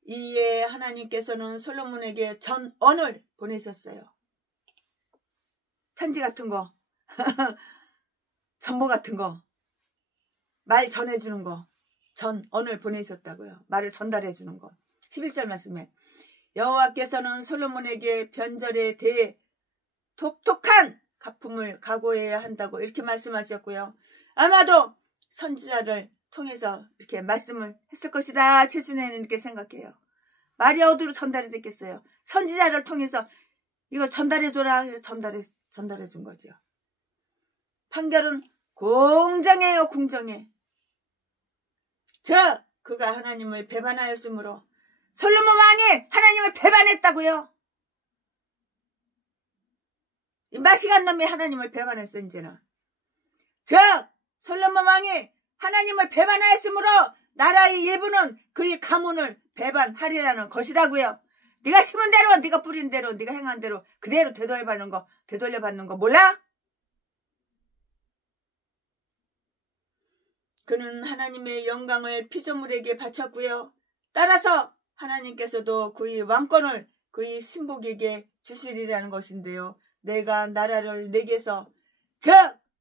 이에 하나님께서는 솔로몬에게 전언을 보내셨어요. 편지 같은 거, 정보 같은 거, 말 전해주는 거, 전언을 보내셨다고요. 말을 전달해 주는 거. 11절 말씀에 여호와께서는 솔로몬에게 변절에 대해 독특한 가품을 각오해야 한다고 이렇게 말씀하셨고요. 아마도 선지자를 통해서 이렇게 말씀을 했을 것이다. 최순애는 이렇게 생각해요. 말이 어디로 전달이 됐겠어요. 선지자를 통해서 이거 전달해줘라. 전달해 준 거죠. 판결은 공정해요. 공정해. 그가 하나님을 배반하였으므로 솔로몬 왕이 하나님을 배반했다고요. 이 마시간 놈이 하나님을 배반했어. 이제는 솔로몬 왕이 하나님을 배반하였으므로 나라의 일부는 그의 가문을 배반하리라는 것이라고요. 네가 심은 대로, 네가 뿌린 대로, 네가 행한 대로 그대로 되돌려받는 거 몰라? 그는 하나님의 영광을 피조물에게 바쳤고요. 따라서 하나님께서도 그의 왕권을 그의 신복에게 주시리라는 것인데요. 내가 나라를 내게서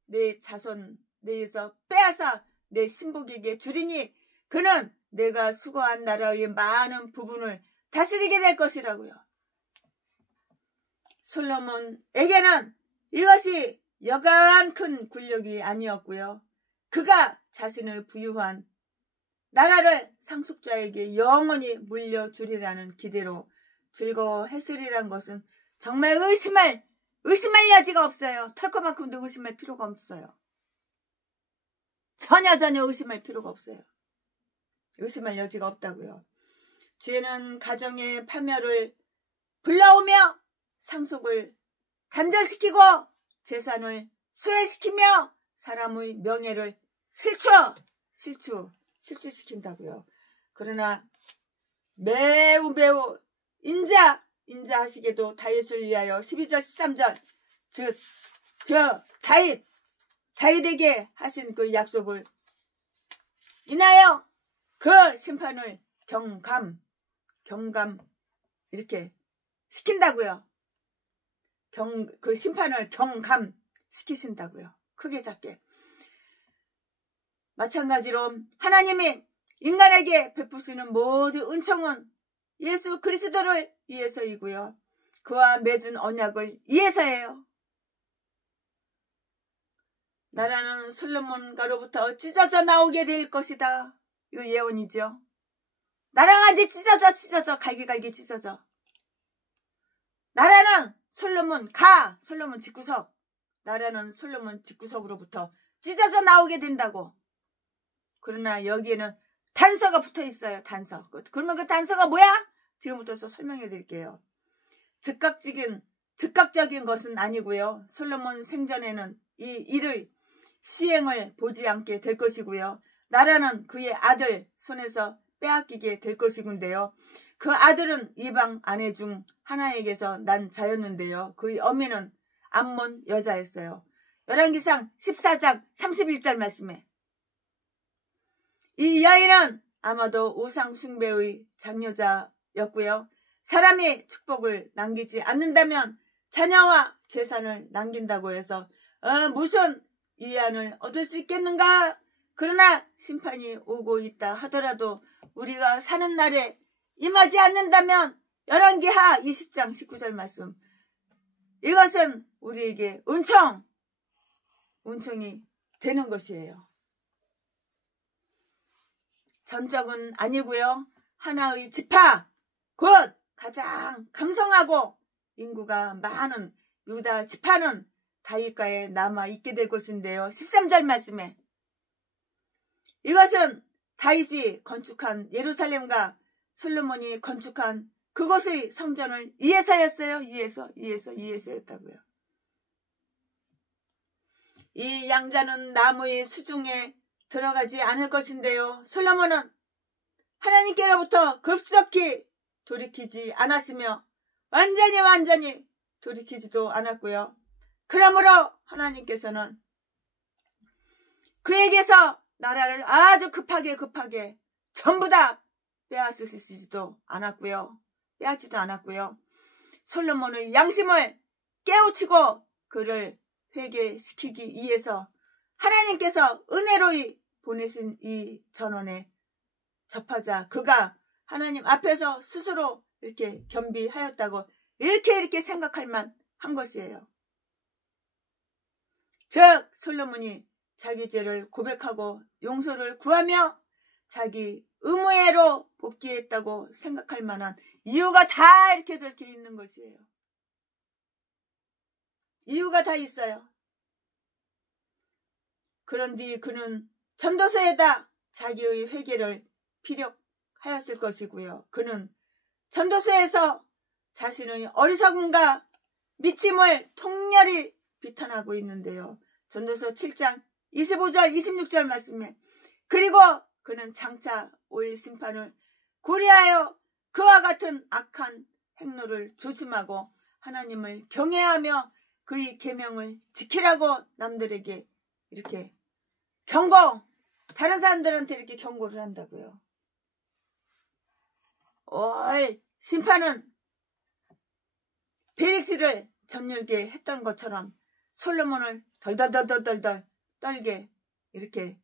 내 자손 내에서 빼앗아 내 신복에게 주리니 그는 내가 수고한 나라의 많은 부분을 다스리게 될 것이라고요. 솔로몬에게는 이것이 여간 큰 굴욕이 아니었고요. 그가 자신을 부유한 나라를 상속자에게 영원히 물려주리라는 기대로 즐거워했으리란 것은 정말 의심할 여지가 없어요. 털것만큼도 의심할 필요가 없어요. 전혀 의심할 필요가 없어요. 의심할 여지가 없다고요. 죄는 가정의 파멸을 불러오며 상속을 단절시키고 재산을 소외시키며 사람의 명예를 실추시킨다고요. 그러나 매우 인자하시게도 다윗을 위하여 12절 13절 다윗에게 하신 그 약속을 인하여 그 심판을 경감 이렇게 시킨다고요. 그 심판을 경감시키신다고요. 크게 작게. 마찬가지로 하나님이 인간에게 베푸시는 모든 은총은 예수 그리스도를 위해서이고요. 그와 맺은 언약을 위해서예요. 나라는 솔로몬가로부터 찢어져 나오게 될 것이다. 이거 예언이죠. 나라가 이제 찢어져 갈기갈기 찢어져. 나라는 솔로몬 집구석. 나라는 솔로몬 집구석으로부터 찢어져 나오게 된다고. 그러나 여기에는 단서가 붙어 있어요. 단서. 그러면 그 단서가 뭐야? 지금부터 설명해 드릴게요. 즉각적인 것은 아니고요. 솔로몬 생전에는 이 일의 시행을 보지 않게 될 것이고요. 나라는 그의 아들 손에서 빼앗기게 될 것이군데요. 그 아들은 이방 아내 중 하나에게서 난 자였는데요. 그의 어미는 암몬 여자였어요. 열왕기상 14장 31절 말씀에 이 여인은 아마도 우상 숭배의 장려자였고요. 사람이 축복을 남기지 않는다면 자녀와 재산을 남긴다고 해서 무슨 위안을 얻을 수 있겠는가? 그러나 심판이 오고 있다 하더라도 우리가 사는 날에 임하지 않는다면 열왕기하 20장 19절 말씀 이것은 우리에게 은총이 되는 것이에요. 전적은 아니고요. 하나의 지파 곧 가장 강성하고 인구가 많은 유다 지파는 다윗가에 남아있게 될 것인데요. 13절 말씀에 이것은 다윗이 건축한 예루살렘과 솔로몬이 건축한 그곳의 성전을 위해서였어요. 위해서였다고요. 이 양자는 나무의 수중에 들어가지 않을 것인데요. 솔로몬은 하나님께로부터 급속히 돌이키지 않았으며 완전히 돌이키지도 않았고요. 그러므로 하나님께서는 그에게서 나라를 아주 급하게 전부 다 빼앗으시지도 않았고요. 빼앗지도 않았고요. 솔로몬의 양심을 깨우치고 그를 회개시키기 위해서 하나님께서 은혜로이 보내신 이 전원에 접하자 그가 하나님 앞에서 스스로 이렇게 겸비하였다고 이렇게 생각할 만한 것이에요. 즉 솔로몬이 자기 죄를 고백하고 용서를 구하며 자기 의무애로 복귀했다고 생각할 만한 이유가 다 이렇게 저렇게 있는 것이에요. 이유가 다 있어요. 그런데 그는 전도서에다 자기의 회개를 피력하였을 것이고요. 그는 전도서에서 자신의 어리석음과 미침을 통렬히 비탄하고 있는데요. 전도서 7장 25절 26절 말씀에 그리고 그는 장차 올 심판을 고려하여 그와 같은 악한 행로를 조심하고 하나님을 경외하며 그의 계명을 지키라고 남들에게 이렇게 다른 사람들한테 이렇게 경고를 한다고요. 올 심판은 벨릭스를 전율게 했던 것처럼 솔로몬을 덜덜 떨게 이렇게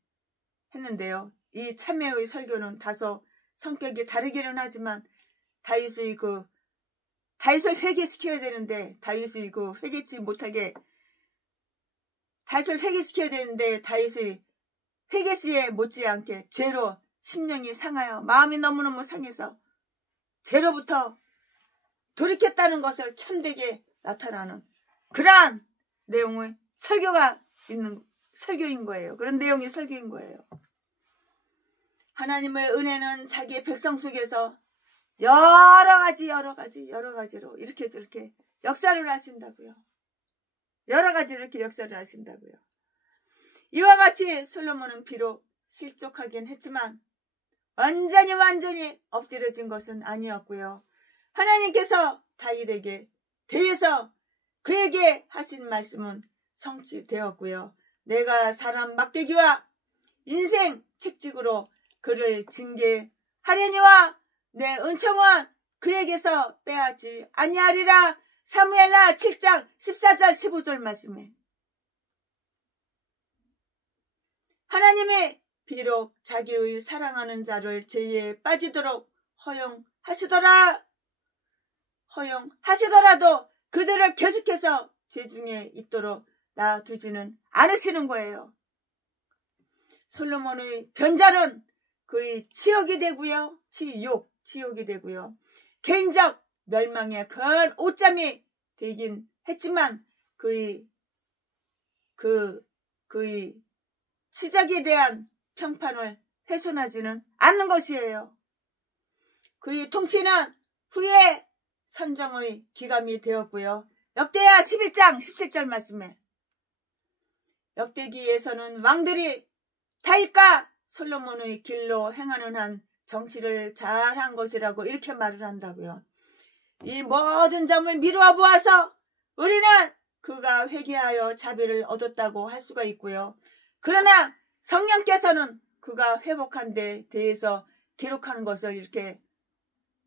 했는데요. 이 참회의 설교는 다소 성격이 다르기는 하지만 다윗을 회개시켜야 되는데 다윗을 회개치 못하게 다윗을 회개시켜야 되는데 다윗의 회개시에 못지않게 죄로 심령이 상하여 마음이 너무너무 상해서 죄로부터 돌이켰다는 것을 참되게 나타나는 그러한 내용의 설교가 있는 설교인 거예요. 그런 내용이 설교인 거예요. 하나님의 은혜는 자기의 백성 속에서 여러 가지로 이렇게 저렇게 역사를 하신다고요. 여러 가지 이렇게 역사를 하신다고요. 이와 같이 솔로몬은 비록 실족하긴 했지만 완전히 엎드려진 것은 아니었고요. 하나님께서 다윗에게 대해서 그에게 하신 말씀은 성취되었고요. 내가 사람 막대기와 인생 책찍으로 그를 징계하려니와 내 은총은 그에게서 빼앗지 아니하리라. 사무엘하 7장 14절 15절 말씀에 하나님이 비록 자기의 사랑하는 자를 죄에 빠지도록 허용하시더라도 그들을 계속해서 죄 중에 있도록 놔두지는 않으시는 거예요. 솔로몬의 변절은 그의 치욕이 되고요. 치욕이 되고요. 개인적 멸망의 큰 오점이 되긴 했지만 그의 치적에 대한 평판을 훼손하지는 않는 것이에요. 그의 통치는 후에 선정의 기감이 되었고요. 역대하 11장 17절 말씀에 역대기에서는 왕들이 다윗과 솔로몬의 길로 행하는 한 정치를 잘한 것이라고 이렇게 말을 한다고요. 이 모든 점을 미루어 보아서 우리는 그가 회개하여 자비를 얻었다고 할 수가 있고요. 그러나 성령께서는 그가 회복한 데 대해서 기록하는 것을 이렇게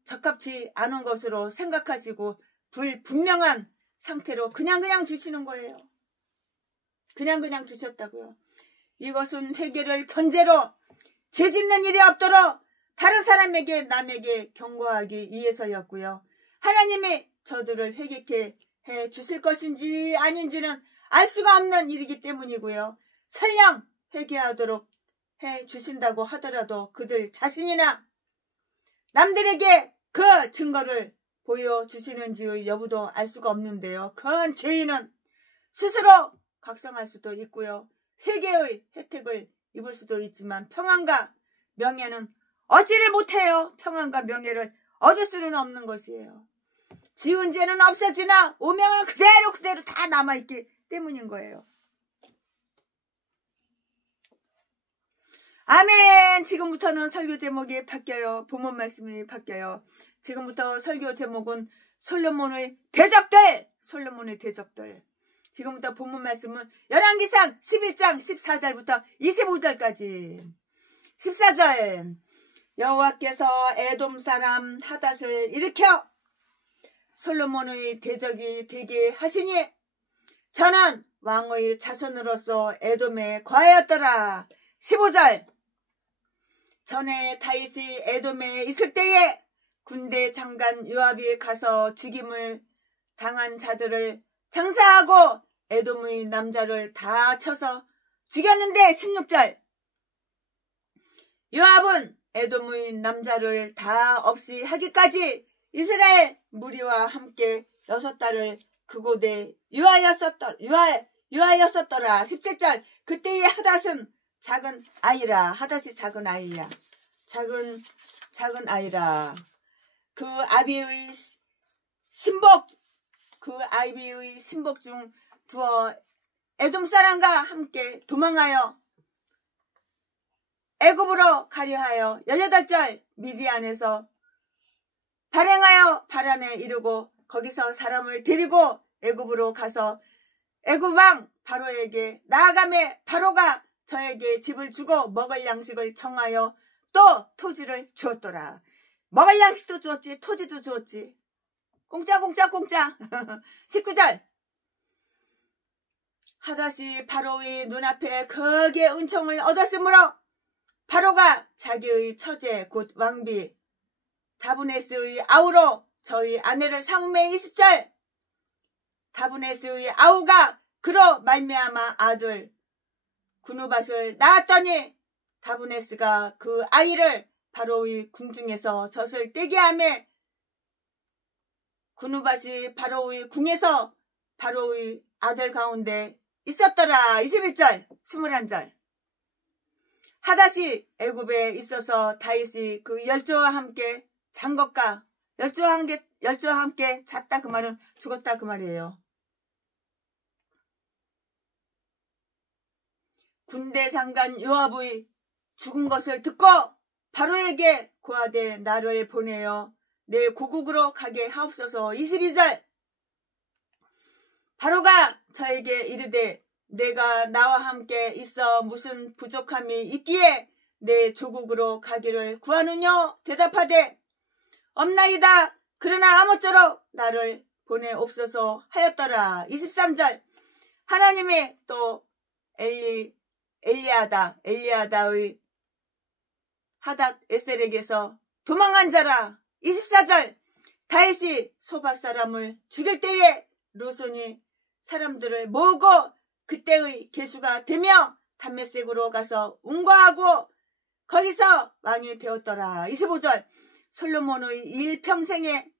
적합치 않은 것으로 생각하시고 불분명한 상태로 그냥 주시는 거예요. 그냥 주셨다고요. 이것은 회개를 전제로 죄 짓는 일이 없도록 다른 사람에게 남에게 경고하기 위해서였고요. 하나님이 저들을 회개케 해 주실 것인지 아닌지는 알 수가 없는 일이기 때문이고요. 설령 회개하도록 해 주신다고 하더라도 그들 자신이나 남들에게 그 증거를 보여주시는지의 여부도 알 수가 없는데요. 큰 죄인은 스스로 각성할 수도 있고요. 회개의 혜택을 입을 수도 있지만 평안과 명예는 얻지를 못해요. 평안과 명예를 얻을 수는 없는 것이에요. 지은 죄는 없어지나 오명은 그대로 다 남아있기 때문인 거예요. 아멘. 지금부터는 설교 제목이 바뀌어요. 본문 말씀이 바뀌어요. 지금부터 설교 제목은 솔로몬의 대적들. 솔로몬의 대적들. 지금부터 본문 말씀은 열왕기상 11장 14절부터 25절까지. 14절. 여호와께서 에돔 사람 하닷을 일으켜 솔로몬의 대적이 되게 하시니 저는 왕의 자손으로서 에돔에 거하였더라. 15절. 전에 다윗이 에돔에 있을 때에 군대 장관 요압이 가서 죽임을 당한 자들을 장사하고 에돔의 남자를 다 쳐서 죽였는데 16절. 요압은 에돔의 남자를 다 없이 하기까지 이스라엘 무리와 함께 6달을 그곳에 유하였었더라. 17절. 그때의 하닷은 작은 아이라. 하닷이 작은 아이야. 작은 아이라. 그 아비의 신복 중 두어 에돔 사람과 함께 도망하여 애굽으로 가려 하여 18절. 미디안에서 발행하여 바란에 이르고 거기서 사람을 데리고 애굽으로 가서 애굽 왕 바로에게 나아가매 바로가 저에게 집을 주고 먹을 양식을 청하여 또 토지를 주었더라. 먹을 양식도 주었지, 토지도 주었지. 공짜. 19절. 하닷이 바로의 눈앞에 크게 은총을 얻었으므로 바로가 자기의 처제 곧 왕비 다브네스의 아우로 저희 아내를 삼음에 20절. 다브네스의 아우가 그로 말미암아 아들 구누밧을 낳았더니 다브네스가 그 아이를 바로의 궁중에서 젖을 떼게 하며 구누밧이 바로의 궁에서 바로의 아들 가운데 있었더라. 21절. 21절. 하닷이 애굽에 있어서 다윗이 그 열조와 함께 잔 것과 열조와 함께 잤다 그 말은 죽었다 그 말이에요. 군대 장관 요압의 죽은 것을 듣고 바로에게 고하되 나를 보내어 내 고국으로 가게 하옵소서. 22절. 바로가 저에게 이르되 내가 나와 함께 있어 무슨 부족함이 있기에 내 조국으로 가기를 구하느뇨? 대답하되 없나이다. 그러나 아무쪼록 나를 보내옵소서 하였더라. 23절. 하나님이 또 엘리야다의 하닷 에셀에게서 도망한 자라. 24절. 다윗이 소바 사람을 죽일 때에 르손이 사람들을 모으고 그때의 계수가 되며 담메색으로 가서 운거하고 거기서 왕이 되었더라. 25절. 솔로몬의 일평생에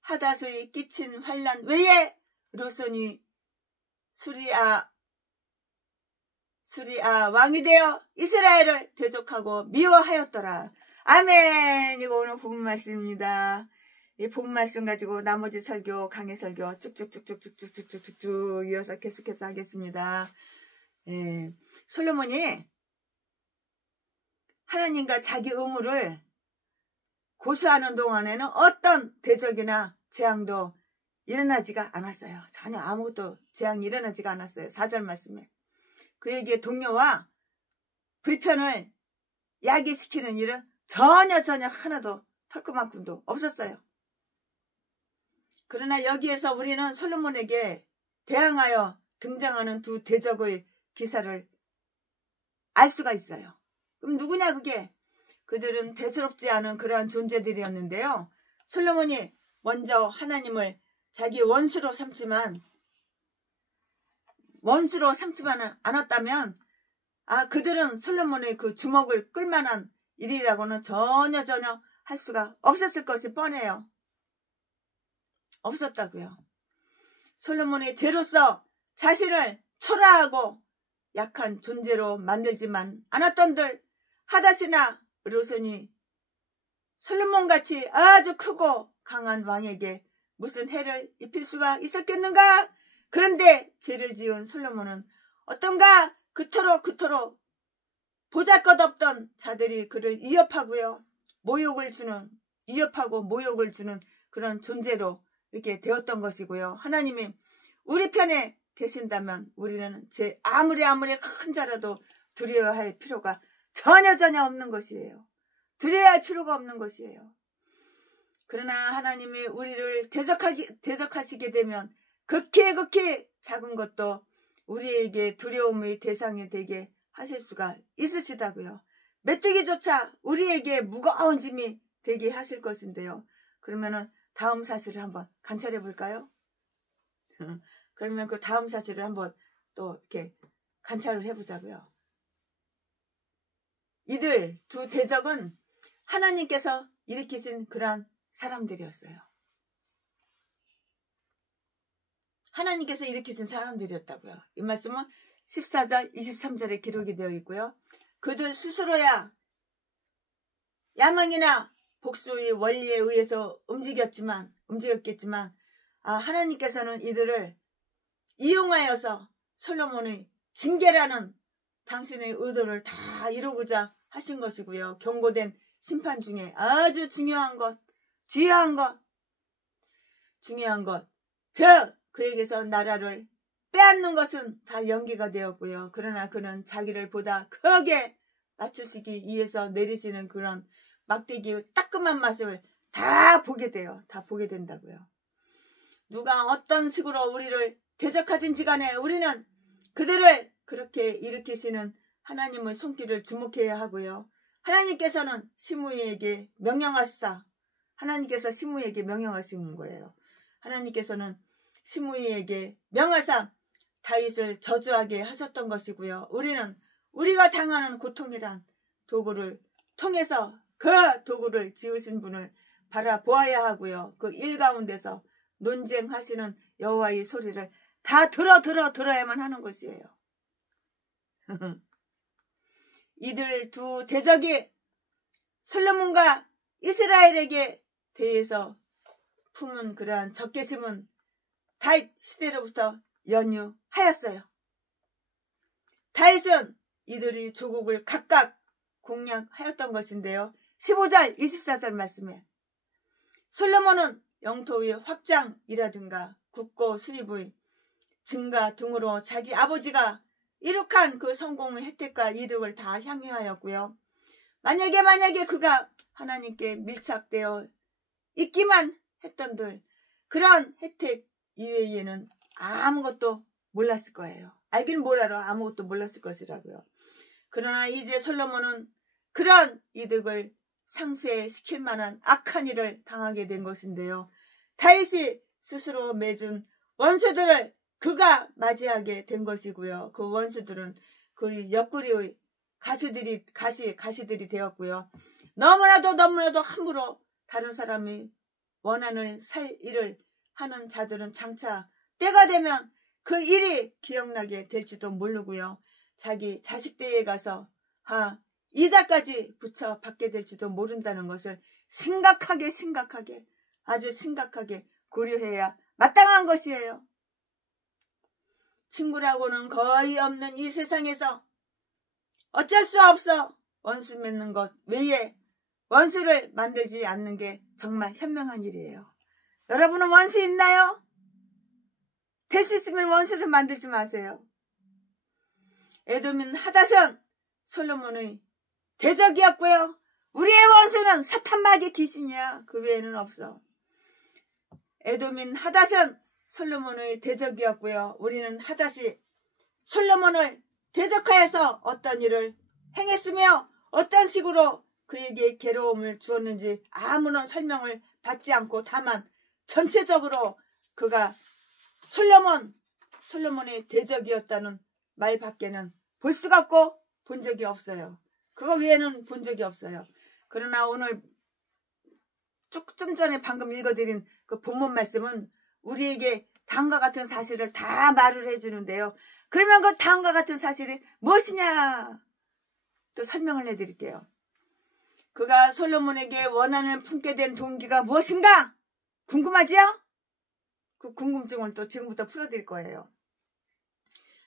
하닷의 끼친 환난 외에 르손이 수리아 왕이 되어 이스라엘을 대적하고 미워하였더라. 아멘. 이거 오늘 본문 말씀입니다. 이 본문 말씀 가지고 나머지 설교, 강의 설교 쭉쭉쭉쭉쭉쭉쭉쭉 이어서 계속해서 하겠습니다. 예. 솔로몬이 하나님과 자기 의무를 고수하는 동안에는 어떤 대적이나 재앙도 일어나지가 않았어요. 전혀 아무것도 재앙이 일어나지가 않았어요. 4절 말씀에. 그에게 동료와 불편을 야기시키는 일은 전혀 하나도 털끝만큼도 없었어요. 그러나 여기에서 우리는 솔로몬에게 대항하여 등장하는 두 대적의 기사를 알 수가 있어요. 그럼 누구냐 그게? 그들은 대수롭지 않은 그러한 존재들이었는데요. 솔로몬이 먼저 하나님을 자기 원수로 삼지만 않았다면 그들은 솔로몬의 그 주먹을 끌만한 일이라고는 전혀 할 수가 없었을 것이 뻔해요. 없었다고요. 솔로몬의 죄로서 자신을 초라하고 약한 존재로 만들지만 않았던들 하닷이나 르손이 솔로몬같이 아주 크고 강한 왕에게 무슨 해를 입힐 수가 있었겠는가? 그런데 죄를 지은 솔로몬은 어떤가? 그토록 보잘것없던 자들이 그를 위협하고 모욕을 주는 그런 존재로 이렇게 되었던 것이고요. 하나님이 우리 편에 계신다면 우리는 아무리 큰 자라도 두려워할 필요가 전혀 없는 것이에요. 두려워할 필요가 없는 것이에요. 그러나 하나님이 우리를 대적하시게 되면 극히 작은 것도 우리에게 두려움의 대상이 되게 하실 수가 있으시다고요. 메뚜기조차 우리에게 무거운 짐이 되게 하실 것인데요. 그러면은 다음 사실을 한번 관찰해 볼까요? 그러면 그 다음 사실을 한번 또 이렇게 관찰을 해보자고요. 이들 두 대적은 하나님께서 일으키신 그러한 사람들이었어요. 하나님께서 일으키신 사람들이었다고요. 이 말씀은 14절, 23절에 기록이 되어 있고요. 그들 스스로야 야망이나 복수의 원리에 의해서 움직였겠지만 하나님께서는 이들을 이용하여서 솔로몬의 징계라는 당신의 의도를 다 이루고자 하신 것이고요. 경고된 심판 중에 아주 중요한 것, 즉 그에게서 나라를 빼앗는 것은 다 연기가 되었고요. 그러나 그는 자기를 보다 크게 낮추시기 위해서 내리시는 그런 막대기의 따끔한 맛을 다 보게 돼요. 다 보게 된다고요. 누가 어떤 식으로 우리를 대적하든지 간에 우리는 그들을 그렇게 일으키시는 하나님의 손길을 주목해야 하고요. 하나님께서는 시므이에게 명령하시는 거예요. 하나님께서는 시므이에게 명하사 다윗을 저주하게 하셨던 것이고요. 우리는 우리가 당하는 고통이란 도구를 통해서 그 도구를 지으신 분을 바라보아야 하고요. 그 일 가운데서 논쟁하시는 여호와의 소리를 다 들어야만 하는 것이에요. 이들 두 대적이 솔로몬과 이스라엘에게 대해서 품은 그러한 적개심은 다윗 시대로부터 연유하였어요. 다윗은 이들이 조국을 각각 공략하였던 것인데요. 15절 24절 말씀에 솔로몬은 영토의 확장이라든가 국고 수입의 증가 등으로 자기 아버지가 이룩한 그 성공의 혜택과 이득을 다 향유하였고요. 만약에 그가 하나님께 밀착되어 있기만 했던들 그런 혜택 이외에는 아무것도 몰랐을 거예요. 알긴 뭘 알아. 아무것도 몰랐을 것이라고요. 그러나 이제 솔로몬은 그런 이득을 상쇄시킬 만한 악한 일을 당하게 된 것인데요. 다윗이 스스로 맺은 원수들을 그가 맞이하게 된 것이고요. 그 원수들은 그 옆구리의 가시들이 되었고요. 너무나도 함부로 다른 사람이 원한을 살 일을 하는 자들은 장차 때가 되면 그 일이 기억나게 될지도 모르고요. 자기 자식대에 가서 이자까지 붙여 받게 될지도 모른다는 것을 아주 심각하게 고려해야 마땅한 것이에요. 친구라고는 거의 없는 이 세상에서 어쩔 수 없어 원수 맺는 것 외에 원수를 만들지 않는 게 정말 현명한 일이에요. 여러분은 원수 있나요? 될 수 있으면 원수를 만들지 마세요. 에돔인 하닷은 솔로몬의 대적이었고요. 우리의 원수는 사탄마귀 귀신이야. 그 외에는 없어. 에돔인 하닷은 솔로몬의 대적이었고요. 우리는 하닷이 솔로몬을 대적하여서 어떤 일을 행했으며 어떤 식으로 그에게 괴로움을 주었는지 아무런 설명을 받지 않고 다만 전체적으로 그가 솔로몬의 대적이었다는 말밖에는 볼 수가 없고 본 적이 없어요. 그거 외에는 본 적이 없어요. 그러나 오늘 조금 전에 방금 읽어드린 그 본문 말씀은 우리에게 다음과 같은 사실을 다 말을 해주는데요. 그러면 그 다음과 같은 사실이 무엇이냐? 또 설명을 해드릴게요. 그가 솔로몬에게 원한을 품게 된 동기가 무엇인가? 궁금하지요? 그 궁금증을 또 지금부터 풀어드릴 거예요.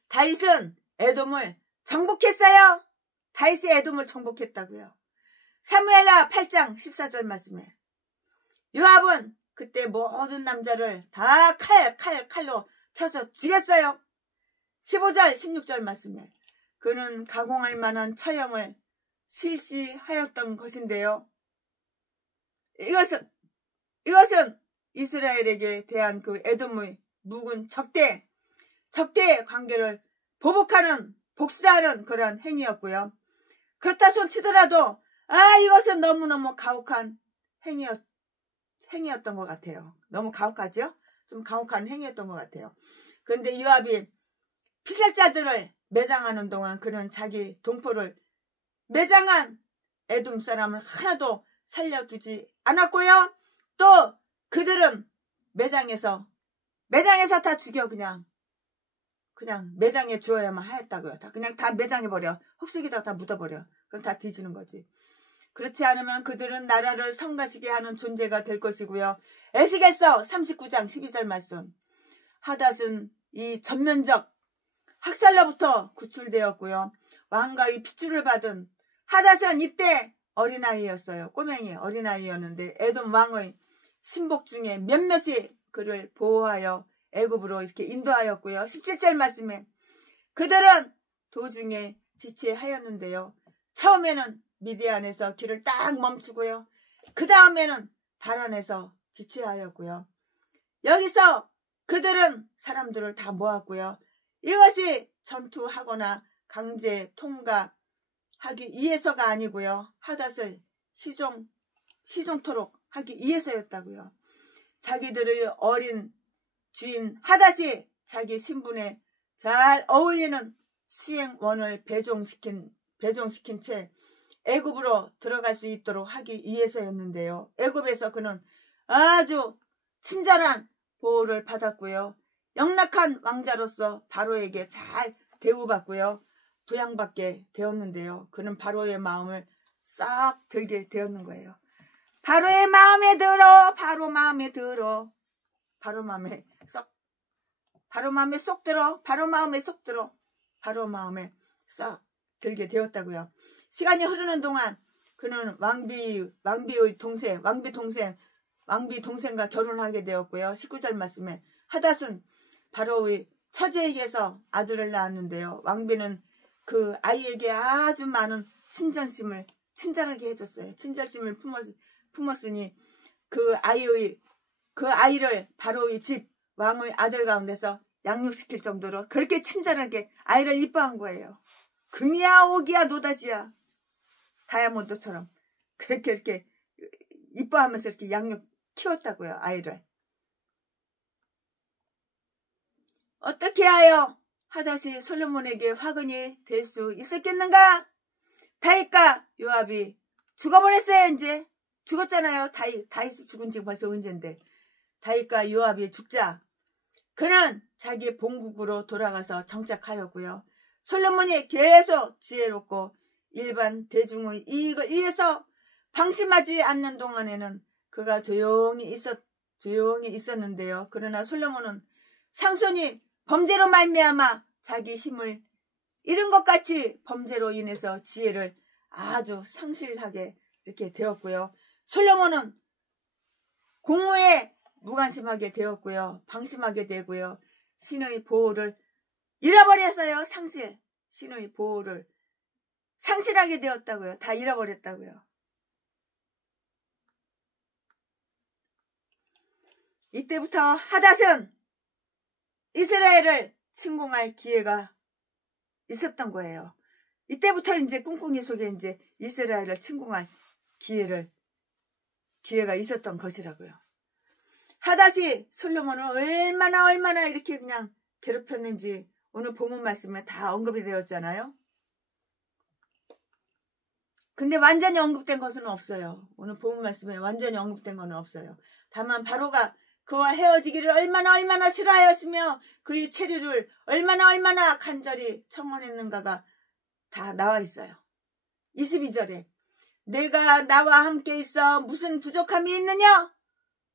다윗은 에돔을 정복했어요. 다윗이 에돔을 정복했다고요. 사무엘하 8장 14절 말씀에 요압은 그때 모든 남자를 다 칼로 쳐서 죽였어요. 15절 16절 말씀에 그는 가공할 만한 처형을 실시하였던 것인데요. 이것은 이스라엘에게 대한 그 에돔의 묵은 적대의 관계를 보복하는 복수하는 그런 행위였고요. 그렇다 손치더라도 이것은 너무너무 가혹한 행위였던 것 같아요. 너무 가혹하죠? 좀 가혹한 행위였던 것 같아요. 그런데 요압이 피살자들을 매장하는 동안 그는 자기 동포를 매장한 에돔 사람을 하나도 살려두지 않았고요. 또 그들은 매장에서 다 죽여 그냥 매장에 주어야만 하였다고요. 그냥 다 매장해버려. 흙속에다가 다 묻어버려. 그럼 다 뒤지는 거지. 그렇지 않으면 그들은 나라를 성가시게 하는 존재가 될 것이고요. 에스겔서 39장 12절 말씀. 하닷은 이 전면적 학살로부터 구출되었고요. 왕가의 핏줄을 받은 하닷은 이때 어린아이였어요. 꼬맹이 어린아이였는데 에돔 왕의 신복 중에 몇몇이 그를 보호하여 애굽으로 이렇게 인도하였고요. 17절 말씀에 그들은 도중에 지체하였는데요. 처음에는 미디안에서 길을 딱 멈추고요. 그 다음에는 바란에서 지체하였고요. 여기서 그들은 사람들을 다 모았고요. 이것이 전투하거나 강제 통과하기 위해서가 아니고요. 하닷을 시종토록 하기 위해서였다고요. 자기들의 어린 주인 하닷이 자기 신분에 잘 어울리는 수행원을 배종시킨 채 애굽으로 들어갈 수 있도록 하기 위해서였는데요. 애굽에서 그는 아주 친절한 보호를 받았고요. 영락한 왕자로서 바로에게 잘 대우받고요. 부양받게 되었는데요. 그는 바로의 마음을 싹 들게 되었는 거예요. 바로의 마음에 들어, 바로 마음에 들어, 바로 마음에 쏙 들어, 바로 마음에 싹 들게 되었다고요. 시간이 흐르는 동안 그는 왕비 동생과 결혼하게 되었고요. 19절 말씀에 하닷은 바로의 처제에게서 아들을 낳았는데요. 왕비는 그 아이에게 아주 많은 친절하게 해줬어요. 친절심을 품었으니 그 아이를 바로의 집 왕의 아들 가운데서 양육시킬 정도로 그렇게 친절하게 아이를 이뻐한 거예요. 금이야 옥이야 노다지야 다이아몬드처럼 그렇게 이렇게 이뻐하면서 이렇게 키웠다고요. 아이를. 어떻게 하여 하닷이 솔로몬에게 화근이 될 수 있었겠는가? 다윗과 요압이 죽어버렸어요. 이제 죽었잖아요. 다윗이 죽은 지 벌써 언젠데. 다윗과 요압이 죽자 그는 자기 본국으로 돌아가서 정착하였고요. 솔로몬이 계속 지혜롭고 일반 대중의 이익을 위해서 방심하지 않는 동안에는 그가 조용히 있었는데요. 그러나 솔로몬은 삼손이 범죄로 말미암아 자기 힘을 잃은 것 같이 범죄로 인해서 지혜를 아주 상실하게 이렇게 되었고요. 솔로몬은 공무에 무관심하게 되었고요. 방심하게 되고요. 신의 보호를 잃어버렸어요. 신의 보호를 상실하게 되었다고요. 다 잃어버렸다고요. 이때부터 하닷은 이스라엘을 침공할 기회가 있었던 거예요. 이때부터 이제 꿍꿍이 속에 이제 이스라엘을 침공할 기회가 있었던 것이라고요. 하닷이 솔로몬을 얼마나 이렇게 그냥 괴롭혔는지 오늘 본문 말씀에 다 언급이 되었잖아요. 근데 완전히 언급된 것은 없어요. 오늘 본문 말씀에 완전히 언급된 것은 없어요. 다만 바로가 그와 헤어지기를 얼마나 싫어하였으며 그의 체류를 얼마나 간절히 청원했는가가 다 나와 있어요. 22절에 내가 나와 함께 있어 무슨 부족함이 있느냐?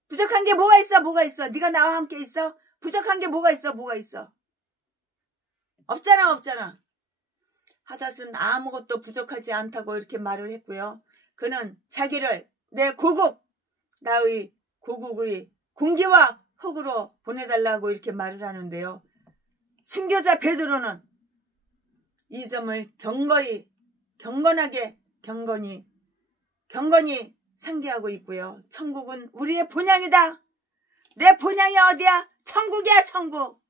부족한 게 뭐가 있어? 네가 나와 함께 있어? 부족한 게 뭐가 있어? 없잖아. 하닷은 아무것도 부족하지 않다고 이렇게 말을 했고요. 그는 자기를 내 고국, 나의 고국의 공기와 흙으로 보내달라고 이렇게 말을 하는데요. 순교자 베드로는 이 점을 경건하게 경건히 상기하고 있고요. 천국은 우리의 본향이다. 내 본향이 어디야? 천국이야, 천국.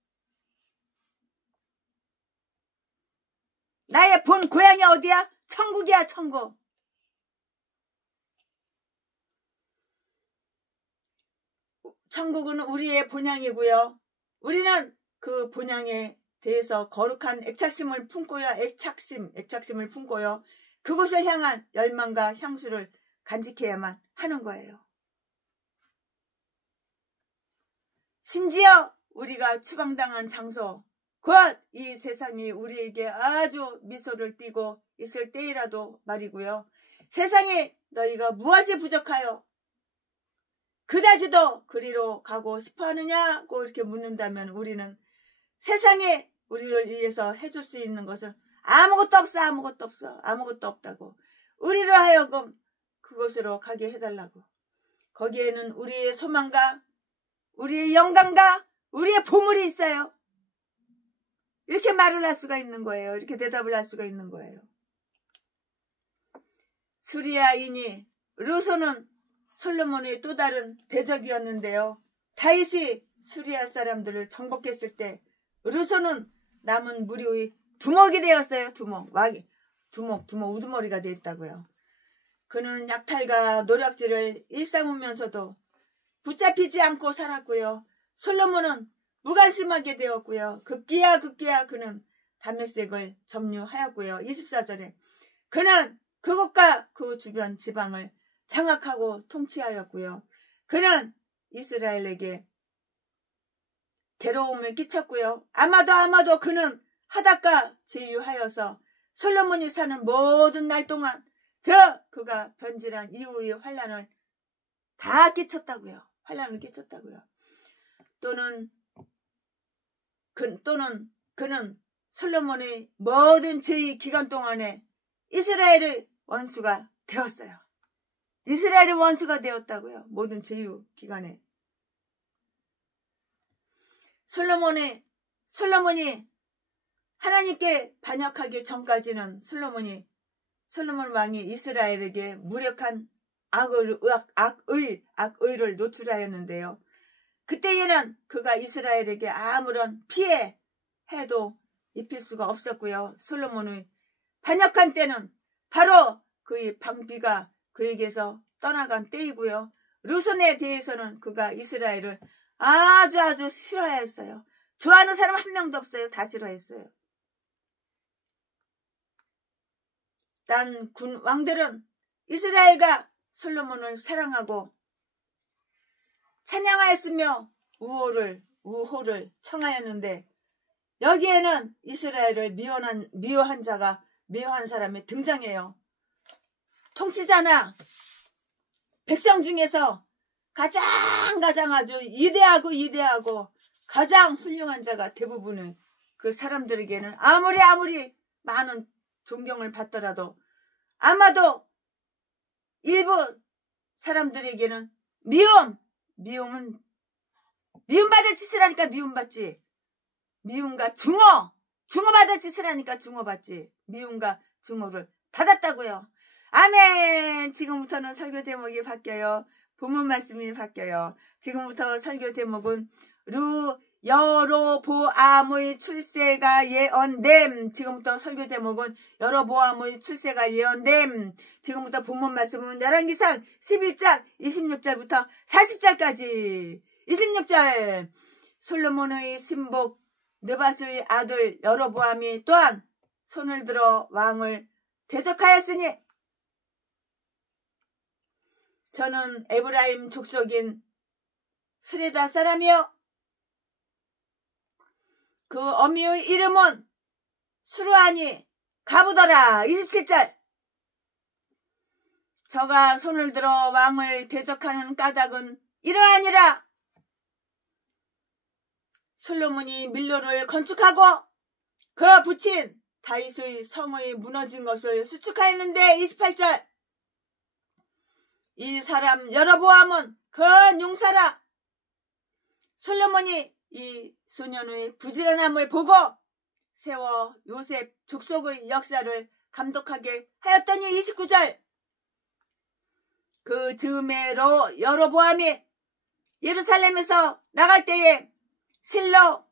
나의 본 고향이 어디야? 천국이야, 천국. 천국은 우리의 본향이고요. 우리는 그 본향에 대해서 거룩한 애착심을 품고요. 애착심을 품고요. 그곳을 향한 열망과 향수를 간직해야만 하는 거예요. 심지어 우리가 추방당한 장소, 곧 이 세상이 우리에게 아주 미소를 띠고 있을 때이라도 말이고요. 세상에 너희가 무엇이 부족하여 그다지도 그리로 가고 싶어하느냐고 이렇게 묻는다면 우리는 세상에 우리를 위해서 해줄 수 있는 것은 아무것도 없어. 아무것도 없다고. 우리를 하여금 그곳으로 가게 해달라고. 거기에는 우리의 소망과 우리의 영광과 우리의 보물이 있어요. 이렇게 말을 할 수가 있는 거예요. 이렇게 대답을 할 수가 있는 거예요. 수리아인이 르소는 솔로몬의 또 다른 대적이었는데요. 다윗이 수리아 사람들을 정복했을 때 르소는 남은 무리의 두목이 되었어요. 두목 우두머리가 되었다고요. 그는 약탈과 노략질을 일삼으면서도 붙잡히지 않고 살았고요. 솔로몬은 무관심하게 되었고요. 급기야 그는 다메섹을 점유하였고요. 24절에 그는 그곳과 그 주변 지방을 장악하고 통치하였고요. 그는 이스라엘에게 괴로움을 끼쳤고요. 아마도 그는 하닷과 제휴하여서 솔로몬이 사는 모든 날 동안 그가 변질한 이후의 환란을 다 끼쳤다고요. 또는 그는 솔로몬의 모든 제의 기간 동안에 이스라엘의 원수가 되었어요. 이스라엘의 원수가 되었다고요. 모든 제휴 기간에. 솔로몬이 하나님께 반역하기 전까지는 솔로몬 왕이 이스라엘에게 무력한 악의를 노출하였는데요. 그때에는 그가 이스라엘에게 아무런 피해도 입힐 수가 없었고요. 솔로몬의 반역한 때는 바로 그의 방비가 그에게서 떠나간 때이고요. 르손에 대해서는 그가 이스라엘을 아주 싫어했어요. 좋아하는 사람 한 명도 없어요. 다 싫어했어요. 딴 군 왕들은 이스라엘과 솔로몬을 사랑하고 찬양하였으며 우호를 청하였는데 여기에는 이스라엘을 미워한 사람이 등장해요. 통치자나 백성 중에서 가장 아주 위대하고 가장 훌륭한 자가 대부분의 그 사람들에게는 아무리 많은 존경을 받더라도 아마도 일부 사람들에게는 미움받을 짓을 하니까 미움받지. 미움과 증오받을 짓을 하니까 증오받지. 미움과 증오를 받았다고요. 아멘. 지금부터는 설교 제목이 바뀌어요. 본문 말씀이 바뀌어요. 지금부터 설교 제목은 여로보암의 출세가 예언됨. 지금부터 설교 제목은 여로보암의 출세가 예언됨. 지금부터 본문 말씀은 열왕기상 11장 26절부터 40절까지. 26절 솔로몬의 신복 느바스의 아들 여로보암이 또한 손을 들어 왕을 대적하였으니 저는 에브라임 족속인 스레다 사람이요 그 어미의 이름은 수르하니 가부더라. 27절 저가 손을 들어 왕을 대적하는 까닭은 이러하니라. 솔로몬이 밀로를 건축하고 그 붙인 다윗의 성이 무너진 것을 수축하였는데 28절 이 사람 여로보암은 큰 용사라. 솔로몬이 이 소년의 부지런함을 보고 세워 요셉 족속의 역사를 감독하게 하였더니 29절 그 즈음에 여로보암이 예루살렘에서 나갈 때에 실로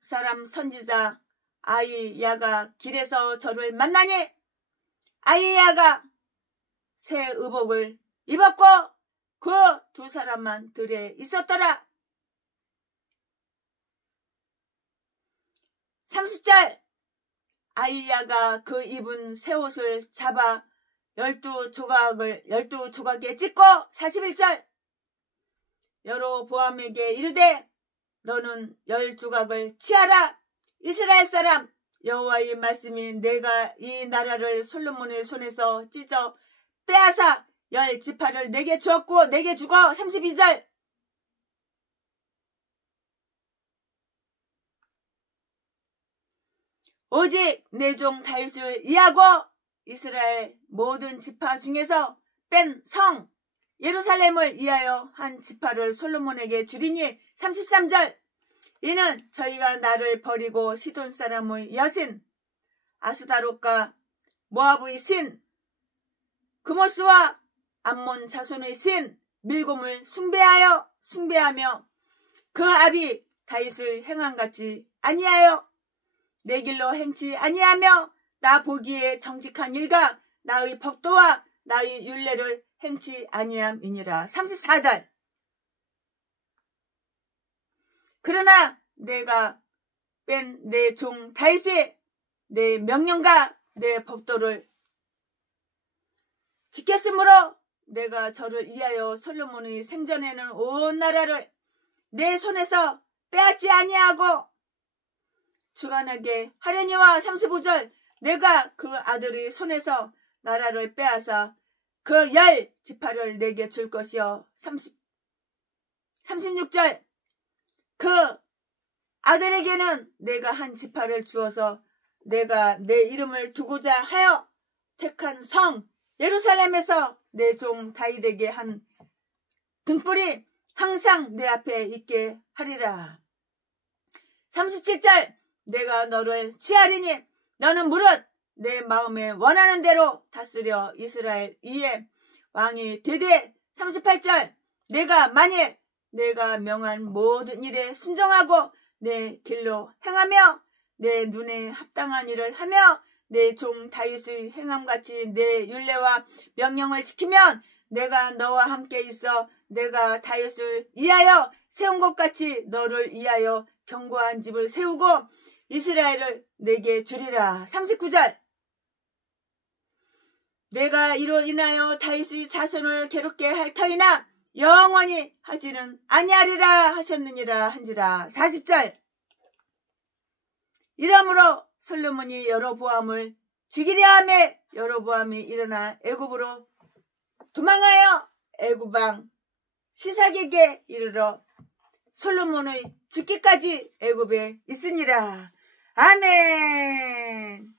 사람 선지자 아히야가 길에서 저를 만나니 아히야가 새 의복을 입었고 그 두 사람만 들에 있었더라. 30절 아히야가 그 입은 새 옷을 잡아 12조각에 찢고 41절 여로보암에게 이르되 너는 10조각을 취하라. 이스라엘 사람 여호와의 말씀이 내가 이 나라를 솔로몬의 손에서 찢어 빼앗아 10지파를 내게 주었고 내게 주고 32절 오직 내 종 다윗을 이하고 이스라엘 모든 지파 중에서 뺀 성 예루살렘을 이하여 한 지파를 솔로몬에게 주리니 33절 이는 저희가 나를 버리고 시돈 사람의 여신 아스다롯과 모압의 신 그모스와 암몬 자손의 신 밀곰을 숭배하며 그 아비 다윗을 행함같이 아니하여 내 길로 행치 아니하며 나 보기에 정직한 일과 나의 법도와 나의 율례를 행치 아니함이니라. 34절 그러나 내가 뺀 내 종 다윗이 내 명령과 내 법도를 지켰으므로 내가 저를 이하여 솔로몬의 생전에는 온 나라를 내 손에서 빼앗지 아니하고 주관하게 하려니와 35절 내가 그 아들의 손에서 나라를 빼앗아 그 10지파를 내게 줄 것이요 36절 그 아들에게는 내가 한 지파를 주어서 내가 내 이름을 두고자 하여 택한 성 예루살렘에서 내 종 다윗에게 한 등불이 항상 내 앞에 있게 하리라. 37절 내가 너를 취하리니 너는 무릇 내 마음에 원하는 대로 다스려 이스라엘 위에 왕이 되되 38절 내가 만일 내가 명한 모든 일에 순종하고 내 길로 행하며 내 눈에 합당한 일을 하며 내 종 다윗의 행함같이 내 율례와 명령을 지키면 내가 너와 함께 있어 내가 다윗을 위하여 세운 것 같이 너를 위하여 견고한 집을 세우고 이스라엘을 내게 주리라. 39절 내가 이로 인하여 다윗의 자손을 괴롭게 할 터이나 영원히 하지는 아니하리라 하셨느니라 한지라. 40절 이러므로 솔로몬이 여로보암을 죽이려 하매 여로보암이 일어나 애굽으로 도망하여 애굽 왕 시삭에게 이르러 솔로몬의 죽기까지 애굽에 있으니라. 아멘.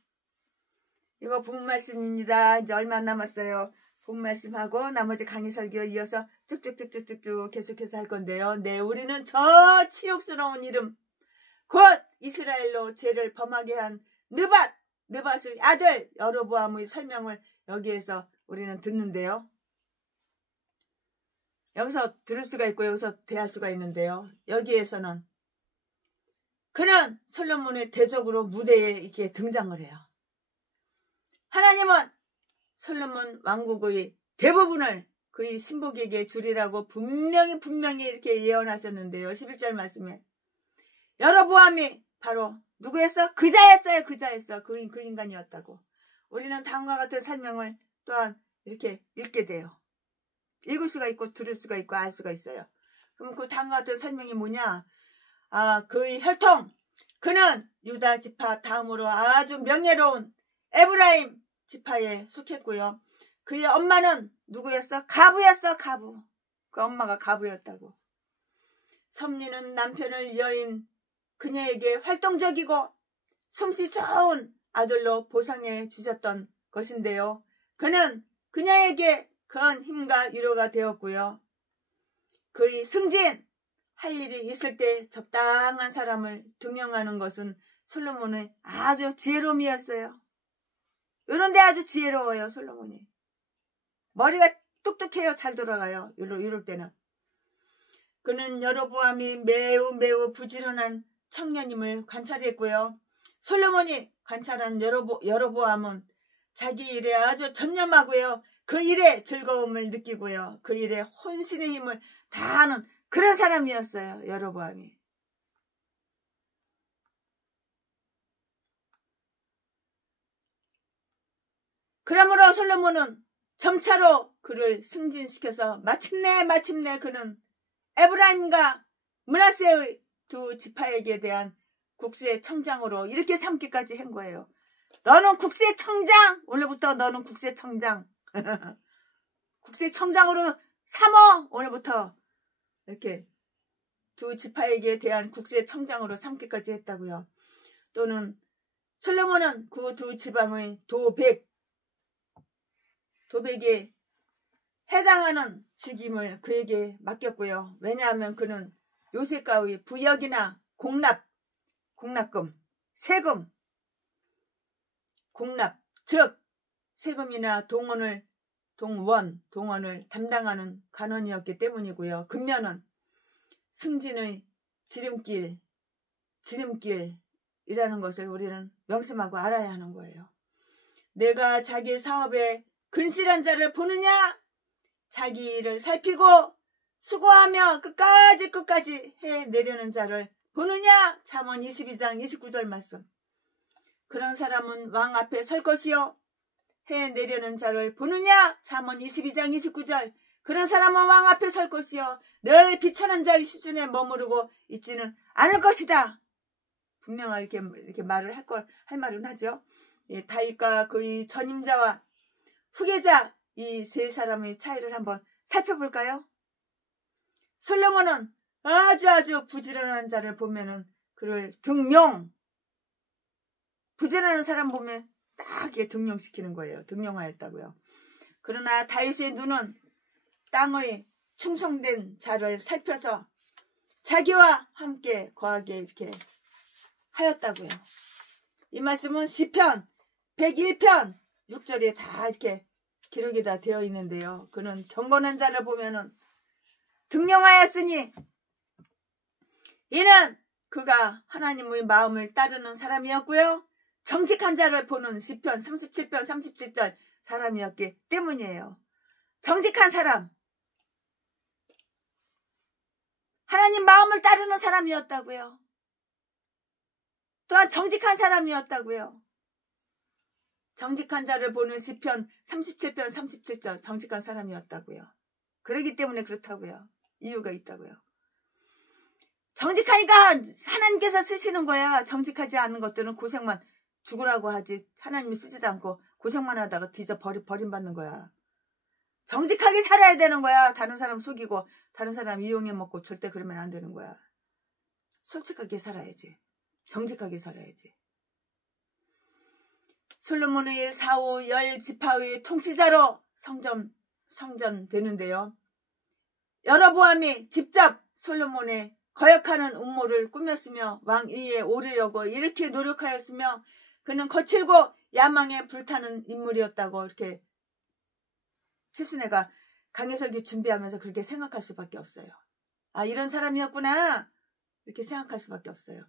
이거 본 말씀입니다. 이제 얼마 안 남았어요. 본 말씀하고 나머지 강의 설교 이어서 쭉쭉쭉쭉쭉 계속해서 할 건데요. 네, 우리는 저 치욕스러운 이름 곧 이스라엘로 죄를 범하게 한 느밧의 아들 여로보암의 설명을 여기에서 우리는 듣는데요. 여기서 들을 수가 있고 여기서 대할 수가 있는데요. 여기에서는 그는 솔로몬의 대적으로 무대에 이렇게 등장을 해요. 하나님은 솔로몬 왕국의 대부분을 그의 신복에게 주리라고 분명히 이렇게 예언하셨는데요. 11절 말씀에 여로보암이 바로 누구였어? 그자였어요. 그 인간이었다고. 우리는 다음과 같은 설명을 또한 이렇게 읽게 돼요. 읽을 수가 있고 들을 수가 있고 알 수가 있어요. 그럼 그 다음과 같은 설명이 뭐냐? 그의 혈통. 그는 유다 지파 다음으로 아주 명예로운 에브라임 지파에 속했고요. 그의 엄마는 누구였어? 가부였어. 가부. 그 엄마가 가부였다고. 섭리는 남편을 여인 그녀에게 활동적이고 솜씨 좋은 아들로 보상해 주셨던 것인데요. 그는 그녀에게 큰 힘과 위로가 되었고요. 그의 승진, 할 일이 있을 때 적당한 사람을 등용하는 것은 솔로몬의 아주 지혜로움이었어요. 이런데 아주 지혜로워요, 솔로몬이. 머리가 똑똑해요. 잘 돌아가요. 이럴 때는. 그는 여로보암이 매우 부지런한 청년임을 관찰했고요. 솔로몬이 관찰한 여로보암은 자기 일에 아주 전념하고요. 그 일에 즐거움을 느끼고요. 그 일에 혼신의 힘을 다하는 그런 사람이었어요. 여로보암이. 그러므로 솔로몬은 점차로 그를 승진시켜서 마침내 그는 에브라임과 므낫세의 두 지파에게 대한 국세청장으로 이렇게 삼기까지 한 거예요. 너는 국세청장! 오늘부터 너는 국세청장. 국세청장으로 삼어! 오늘부터. 이렇게 두 지파에게 대한 국세청장으로 삼기까지 했다고요. 또는 솔로몬은 그 두 지방의 도백에 해당하는 직임을 그에게 맡겼고요. 왜냐하면 그는 요새가의 부역이나 공납금, 세금, 공납, 즉 세금이나 동원을 담당하는 관원이었기 때문이고요. 근면은 승진의 지름길이라는 것을 우리는 명심하고 알아야 하는 거예요. 내가 자기 사업에 근실한 자를 보느냐? 자기 일을 살피고 수고하며 끝까지 해내려는 자를 보느냐? 잠언 22장 29절 말씀. 그런 사람은 왕 앞에 설 것이요. 해내려는 자를 보느냐? 잠언 22장 29절. 그런 사람은 왕 앞에 설 것이요. 늘 비천한 자의 수준에 머무르고 있지는 않을 것이다. 분명하게 이렇게 말을 할 말은 하죠. 예, 다윗과 그의 전임자와 후계자 이 세 사람의 차이를 한번 살펴볼까요? 솔로몬은 아주 부지런한 자를 보면은 그를 부지런한 사람 보면 딱 이렇게 등용시키는 거예요. 등용하였다고요. 그러나 다윗의 눈은 땅의 충성된 자를 살펴서 자기와 함께 거하게 이렇게 하였다고요. 이 말씀은 시편 101편 6절에 다 이렇게 기록이 다 되어 있는데요. 그는 경건한 자를 보면은 등용하였으니 이는 그가 하나님의 마음을 따르는 사람이었고요. 정직한 자를 보는 시편 37편 37절 사람이었기 때문이에요. 정직한 사람. 하나님 마음을 따르는 사람이었다고요. 또한 정직한 사람이었다고요. 정직한 자를 보는 시편 37편 37절 정직한 사람이었다고요. 그러기 때문에 그렇다고요. 이유가 있다고요. 정직하니까 하나님께서 쓰시는 거야. 정직하지 않는 것들은 고생만 죽으라고 하지 하나님이 쓰지도 않고 고생만 하다가 뒤져 버림받는 거야. 정직하게 살아야 되는 거야. 다른 사람 속이고 다른 사람 이용해 먹고 절대 그러면 안 되는 거야. 솔직하게 살아야지. 정직하게 살아야지. 솔로몬의 사후 10지파의 통치자로 성전되는데요. 여로보암이 직접 솔로몬의 거역하는 음모를 꾸몄으며 왕위에 오르려고 이렇게 노력하였으며 그는 거칠고 야망에 불타는 인물이었다고 이렇게 칠순애가 강해설교 준비하면서 그렇게 생각할 수밖에 없어요. 아, 이런 사람이었구나 이렇게 생각할 수밖에 없어요.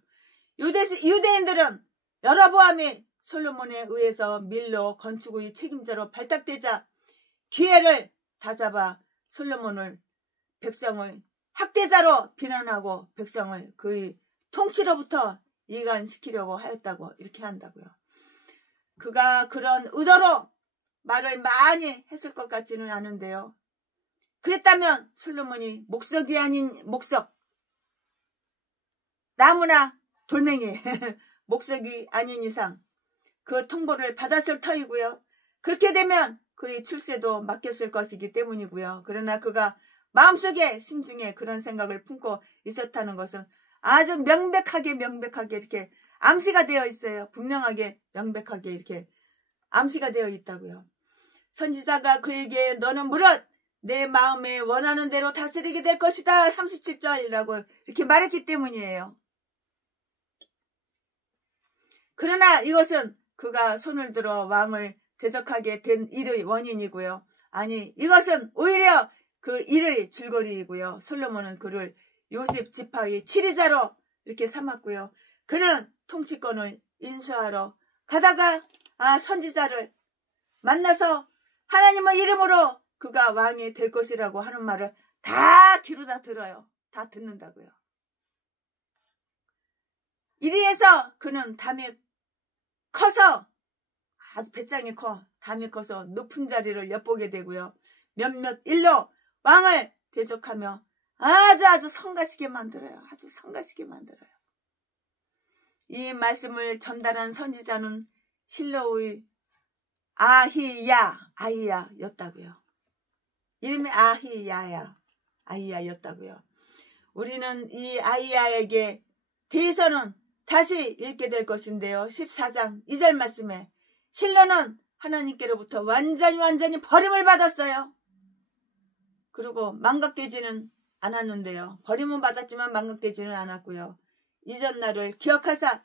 유대인들은 여로보암이 솔로몬에 의해서 밀로 건축의 책임자로 발탁되자 기회를 다잡아 솔로몬을 백성의 학대자로 비난하고 백성을 그의 통치로부터 이간시키려고 하였다고 이렇게 한다고요. 그가 그런 의도로 말을 많이 했을 것 같지는 않은데요. 그랬다면 솔로몬이 목석이 아닌 나무나 돌멩이 목석이 아닌 이상 그 통보를 받았을 터이고요. 그렇게 되면 그의 출세도 맡겼을 것이기 때문이고요. 그러나 그가 마음속에 심중에 그런 생각을 품고 있었다는 것은 아주 명백하게 이렇게 암시가 되어 있어요. 분명하게 명백하게 이렇게 암시가 되어 있다고요. 선지자가 그에게 너는 무릇 내 마음에 원하는 대로 다스리게 될 것이다. 37절이라고 이렇게 말했기 때문이에요. 그러나 이것은 그가 손을 들어 왕을 대적하게 된 일의 원인이고요. 아니, 이것은 오히려 그 일의 줄거리이고요. 솔로몬은 그를 요셉 지파의 지리자로 이렇게 삼았고요. 그는 통치권을 인수하러 가다가 선지자를 만나서 하나님의 이름으로 그가 왕이 될 것이라고 하는 말을 다 귀로다 들어요. 다 듣는다고요. 이리해서 그는 담이 커서 아주 배짱이 커. 담이 커서 높은 자리를 엿보게 되고요. 몇몇 일로 왕을 대적하며 아주 성가시게 만들어요. 아주 성가시게 만들어요. 이 말씀을 전달한 선지자는 실로의 아히야였다고요. 이름이 아히야였다고요. 우리는 이 아히야에게 대해서는 다시 읽게 될 것인데요. 14장 2절 말씀에 실로는 하나님께로부터 완전히 버림을 받았어요. 그리고 망각되지는 않았는데요. 버림은 받았지만 망각되지는 않았고요. 이전 날을 기억하사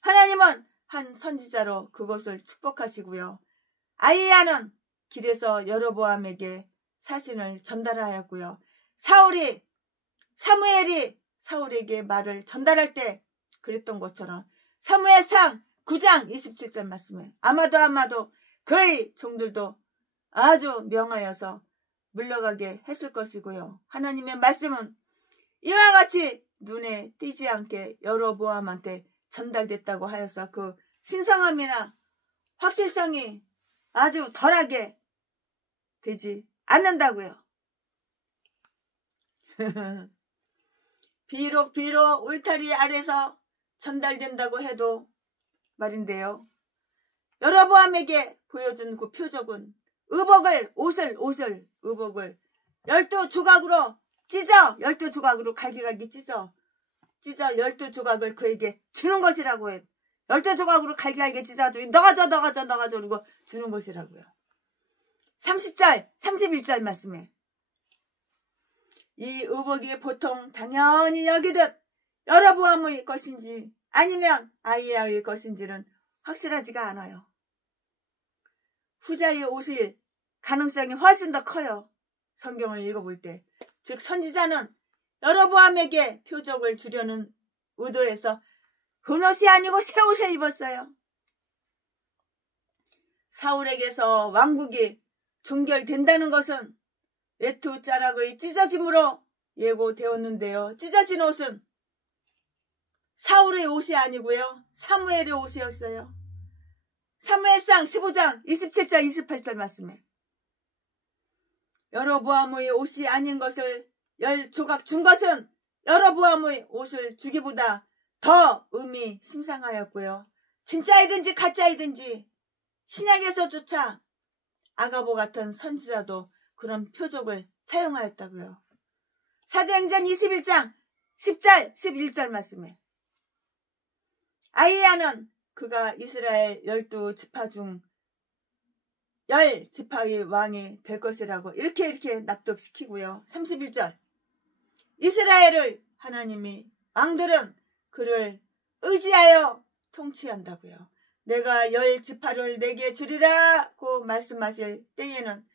하나님은 한 선지자로 그것을 축복하시고요. 아히야는 길에서 여로보암에게 사신을 전달하였고요. 사무엘이 사울에게 말을 전달할 때 그랬던 것처럼 사무엘상 9장 27절 말씀에 아마도 그의 종들도 아주 명하여서 물러가게 했을 것이고요. 하나님의 말씀은 이와 같이 눈에 띄지 않게 여로보암한테 전달됐다고 하여서 그 신성함이나 확실성이 아주 덜하게 되지 않는다고요. 비록 울타리 아래서 전달된다고 해도 말인데요. 여로보암에게 보여준 그 표적은 옷을 12조각으로 찢어 12조각으로 갈기갈기 찢어 12조각을 그에게 주는 것이라고 해. 12조각으로 갈기갈기 찢어도 너가 줘 그러고 주는 것이라고요. 30절 31절 말씀에 이 의복이 보통 당연히 여기듯 여로보암의 것인지 아니면 아히야의 것인지는 확실하지가 않아요. 후자의 옷일 가능성이 훨씬 더 커요. 성경을 읽어볼 때. 즉 선지자는 여로보암에게 표적을 주려는 의도에서 흠옷이 아니고 새 옷을 입었어요. 사울에게서 왕국이 종결된다는 것은 외투자락의 찢어짐으로 예고되었는데요. 찢어진 옷은 사울의 옷이 아니고요. 사무엘의 옷이었어요. 사무엘상 15장 27절 28절 말씀에 여로보암의 옷이 아닌 것을 10조각 준 것은 여로보암의 옷을 주기보다 더 의미심장하였고요. 진짜이든지 가짜이든지 신약에서조차 아가보 같은 선지자도 그런 표적을 사용하였다고요. 사도행전 21장 10절 11절 말씀에 아히야는 그가 이스라엘 12지파 중 10지파의 왕이 될 것이라고 이렇게 납득시키고요. 31절 이스라엘의 하나님이 왕들은 그를 의지하여 통치한다고요. 내가 10지파를 내게 주리라고 말씀하실 때에는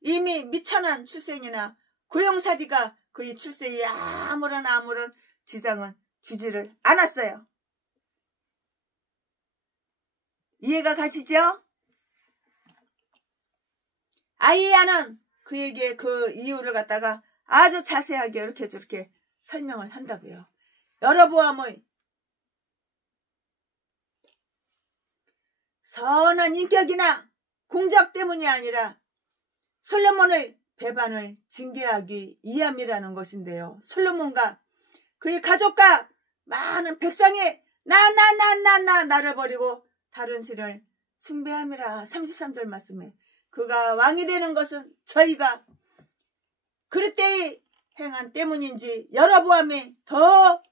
이미 미천한 출생이나 고용사디가 그의 출생에 아무런 지장은 주지를 않았어요. 이해가 가시죠? 아히야는 그에게 그 이유를 갖다가 아주 자세하게 이렇게 저렇게 설명을 한다고요. 여로보암의 선한 인격이나 공적 때문이 아니라 솔로몬의 배반을 징계하기 위함이라는 것인데요. 솔로몬과 그의 가족과 많은 백성이 나를 버리고 다른 신을 숭배함이라. 33절 말씀에 그가 왕이 되는 것은 저희가 그릇되이 행한 때문인지 여로보암이 더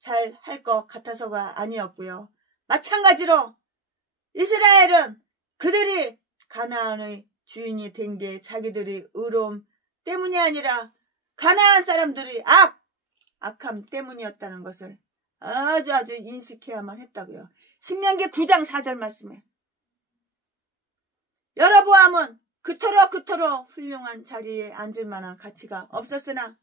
잘 할 것 같아서가 아니었고요. 마찬가지로 이스라엘은 그들이 가나안의 주인이 된 게 자기들이 의로움 때문이 아니라 가나안 사람들이 악함 때문이었다는 것을 아주 인식해야만 했다고요. 신명기 9장 4절 말씀에 여로보암은 그토록 훌륭한 자리에 앉을 만한 가치가 없었으나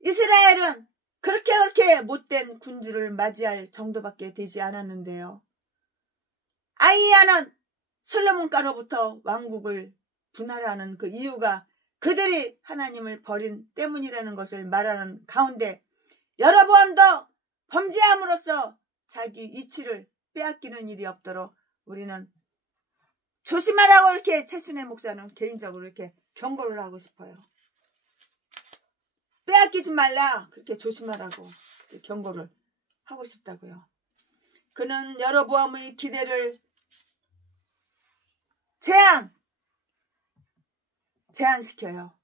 이스라엘은 그렇게 못된 군주를 맞이할 정도밖에 되지 않았는데요. 아히야는 솔로몬가로부터 왕국을 분할하는 그 이유가 그들이 하나님을 버린 때문이라는 것을 말하는 가운데 여로보암도 범죄함으로써 자기 이치를 빼앗기는 일이 없도록 우리는 조심하라고 이렇게 최순애 목사는 개인적으로 이렇게 경고를 하고 싶어요. 빼앗기지 말라 그렇게 조심하라고 경고를 하고 싶다고요. 그는 여로보암의 기대를 제한시켜요.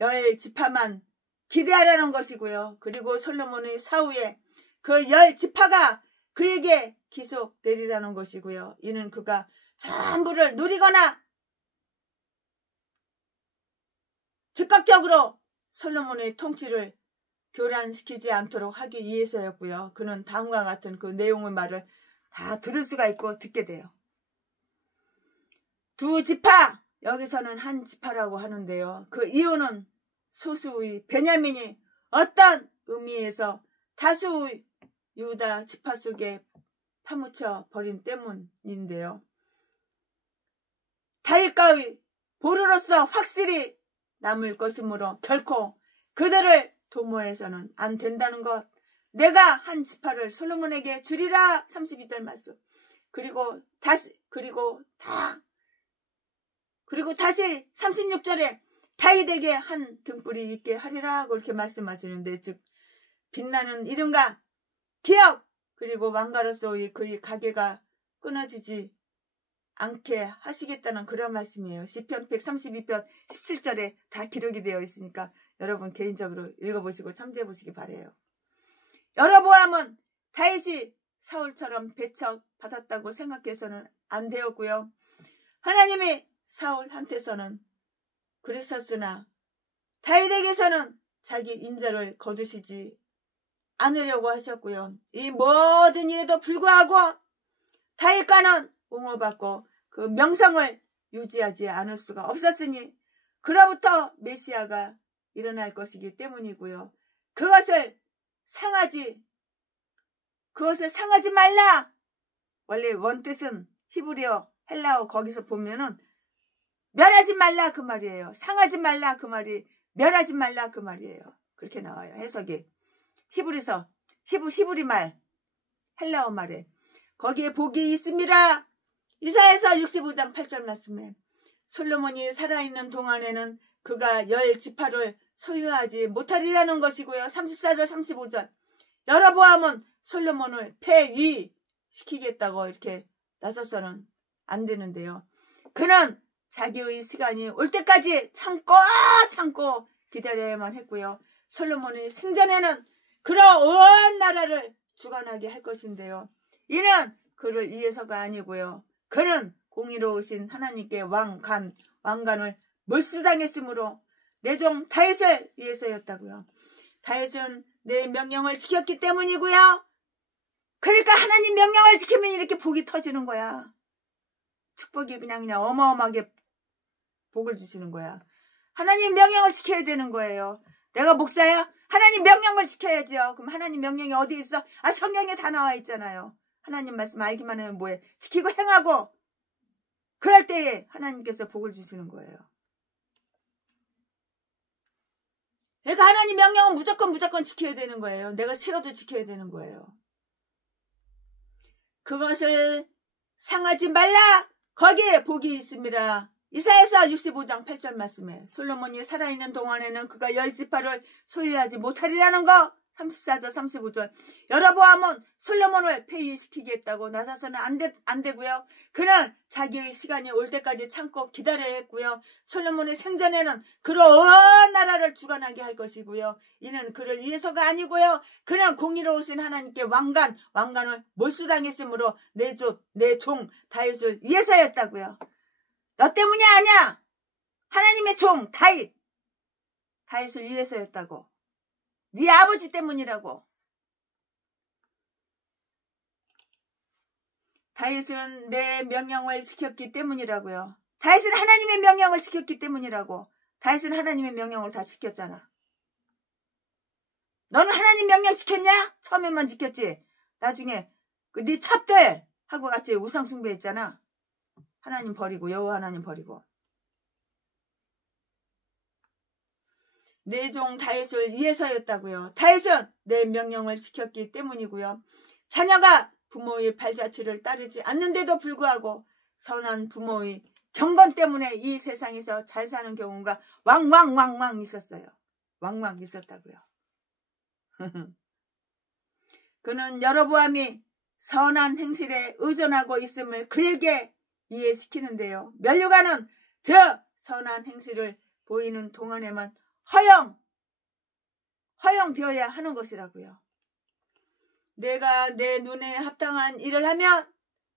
10지파만 기대하라는 것이고요. 그리고 솔로몬의 사후에 그 10지파가 그에게 기속 내리라는 것이고요. 이는 그가 전부를 누리거나 즉각적으로 솔로몬의 통치를 교란시키지 않도록 하기 위해서였고요. 그는 다음과 같은 그 내용의 말을 다 들을 수가 있고 듣게 돼요. 2지파, 여기서는 한 지파라고 하는데요. 그 이유는 소수의 베냐민이 어떤 의미에서 다수의 유다 지파 속에 파묻혀 버린 때문인데요. 다윗과의 보루로서 확실히 남을 것이므로 결코 그들을 도모해서는 안 된다는 것. 내가 한 지파를 솔로몬에게 주리라. 32절 말씀. 그리고 다시 36절에 다윗에게 한 등불이 있게 하리라 그렇게 말씀하시는데, 즉 빛나는 이름과 기억 그리고 왕가로서의 그의 가계가 끊어지지 않게 하시겠다는 그런 말씀이에요. 시편 132편 17절에 다 기록이 되어 있으니까 여러분 개인적으로 읽어보시고 참조해보시기 바라요. 여로보암은 다윗이 사울처럼 배척받았다고 생각해서는 안 되었고요. 하나님이 사울한테서는 그랬었으나 다윗에게서는 자기 인자를 거두시지 않으려고 하셨고요. 이 모든 일에도 불구하고 다윗과는 옹호받고 그 명성을 유지하지 않을 수가 없었으니 그로부터 메시아가 일어날 것이기 때문이고요. 그것을 상하지 말라. 원래 원뜻은 히브리어 헬라어 거기서 보면은 멸하지 말라 그 말이에요. 상하지 말라 그 말이 멸하지 말라 그 말이에요. 그렇게 나와요. 해석이. 히브리 말, 헬라어 말에. 거기에 복이 있습니다. 이사야서 65장 8절 말씀에 솔로몬이 살아있는 동안에는 그가 10지파를 소유하지 못하리라는 것이고요. 34절 35절 여로보암은 솔로몬을 폐위시키겠다고 이렇게 나서서는 안 되는데요. 그는 자기의 시간이 올 때까지 참고 기다려야만 했고요. 솔로몬의 생전에는 그런 온 나라를 주관하게 할 것인데요. 이는 그를 위해서가 아니고요. 그는 공의로우신 하나님께 왕관을 몰수당했으므로 내 종 다윗을 위해서였다고요. 다윗은 내 명령을 지켰기 때문이고요. 그러니까 하나님 명령을 지키면 이렇게 복이 터지는 거야. 축복이 그냥 어마어마하게 복을 주시는 거야. 하나님 명령을 지켜야 되는 거예요. 내가 목사야? 하나님 명령을 지켜야죠. 그럼 하나님 명령이 어디 있어? 성경에 다 나와 있잖아요. 하나님 말씀 알기만 하면 뭐해? 지키고 행하고 그럴 때에 하나님께서 복을 주시는 거예요. 그러니까 하나님 명령은 무조건 지켜야 되는 거예요. 내가 싫어도 지켜야 되는 거예요. 그것을 상하지 말라. 거기에 복이 있습니다. 이사야서 65장 8절 말씀에 솔로몬이 살아있는 동안에는 그가 10지파를 소유하지 못하리라는 거. 34절 35절 여로보암은 솔로몬을 폐위시키겠다고 나서서는 안 되고요. 그는 자기의 시간이 올 때까지 참고 기다려야 했고요. 솔로몬의 생전에는 그로 온 나라를 주관하게 할 것이고요. 이는 그를 위해서가 아니고요. 그는 공의로우신 하나님께 왕관을 몰수당했으므로 내 종 다윗을 위해서였다고요. 너 때문이 아니야. 하나님의 종 다윗을 위해서였다고. 네 아버지 때문이라고. 다윗은 내 명령을 지켰기 때문이라고요. 다윗은 하나님의 명령을 지켰기 때문이라고. 다윗은 하나님의 명령을 다 지켰잖아. 너는 하나님 명령 지켰냐? 처음에만 지켰지. 나중에 네 첩들 하고 같이 우상 숭배했잖아. 하나님 버리고 여호와 하나님 버리고. 내 종 다윗을 위해서였다고요. 다윗은 내 명령을 지켰기 때문이고요. 자녀가 부모의 발자취를 따르지 않는데도 불구하고 선한 부모의 경건 때문에 이 세상에서 잘 사는 경우가 왕왕 있었어요. 왕왕 있었다고요. 그는 여로보암이 선한 행실에 의존하고 있음을 그에게 이해시키는데요. 면류관은 저 선한 행실을 보이는 동안에만 허영되어야 하는 것이라고요. 내가 내 눈에 합당한 일을 하면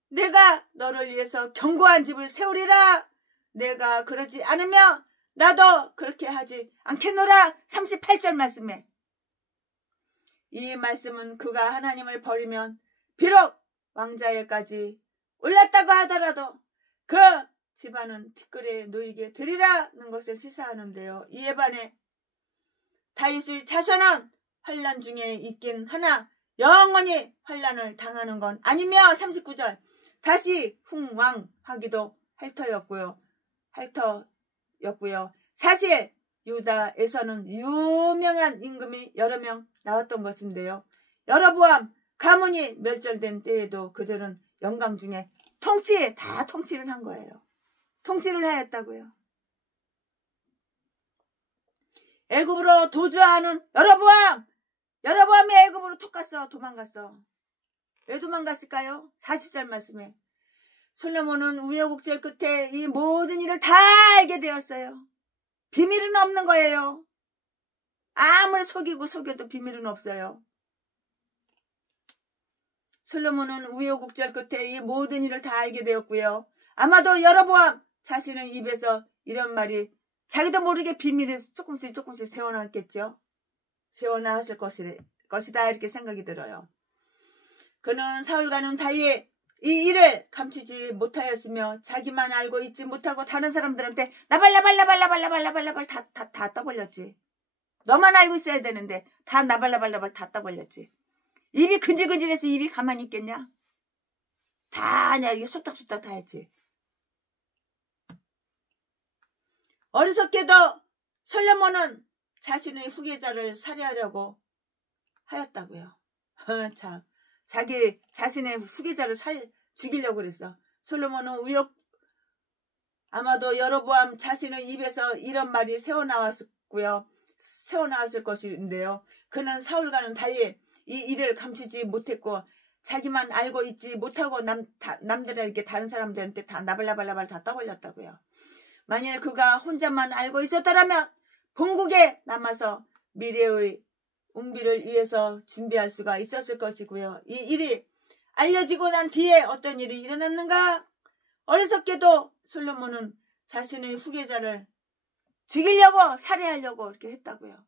내가 너를 위해서 견고한 집을 세우리라. 내가 그러지 않으면 나도 그렇게 하지 않겠노라. 38절 말씀에. 이 말씀은 그가 하나님을 버리면 비록 왕자에까지 올랐다고 하더라도 그 집안은 티끌에 놓이게 되리라는 것을 시사하는데요. 이에 반해 다윗의 자손은 환난 중에 있긴 하나 영원히 환난을 당하는 건 아니며 39절 다시 흥왕하기도 할 터였고요. 사실 유다에서는 유명한 임금이 여러 명 나왔던 것인데요. 여로보암 가문이 멸절된 때에도 그들은 영광 중에 통치를 한 거예요. 통치를 하였다고요. 애굽으로 도주하는 여로보암이 애굽으로 도망갔어. 왜 도망갔을까요? 40절 말씀에 솔로몬은 우여곡절 끝에 이 모든 일을 다 알게 되었어요. 비밀은 없는 거예요. 아무리 속여도 비밀은 없어요. 솔로몬은 우여곡절 끝에 이 모든 일을 다 알게 되었고요. 아마도 여로보암 자신의 입에서 이런 말이 자기도 모르게 비밀을 조금씩 세워놨겠죠. 세워놨을 것이다 이렇게 생각이 들어요. 그는 사울과는 달리 이 일을 감추지 못하였으며 자기만 알고 있지 못하고 다른 사람들한테 나발라발라발라발라발라발 다 떠벌렸지. 너만 알고 있어야 되는데 다 나발라발라발 다 떠벌렸지. 입이 근질근질해서 입이 가만히 있겠냐? 다 그냥 이게 속닥속닥 다 했지. 어리석게도 솔로몬은 자신의 후계자를 살해하려고 하였다고요. 참, 자기 자신의 후계자를 죽이려고 그랬어. 솔로몬은 아마도 여로보암 자신의 입에서 이런 말이 새어나왔을 것인데요. 그는 사울과는 달리 이 일을 감추지 못했고 자기만 알고 있지 못하고 남들에게 다른 사람들한테 다 나발라발라발 다 떠벌렸다고요. 만일 그가 혼자만 알고 있었더라면 본국에 남아서 미래의 웅비를 위해서 준비할 수가 있었을 것이고요. 이 일이 알려지고 난 뒤에 어떤 일이 일어났는가? 어리석게도 솔로몬은 자신의 후계자를 죽이려고 살해하려고 이렇게 했다고요.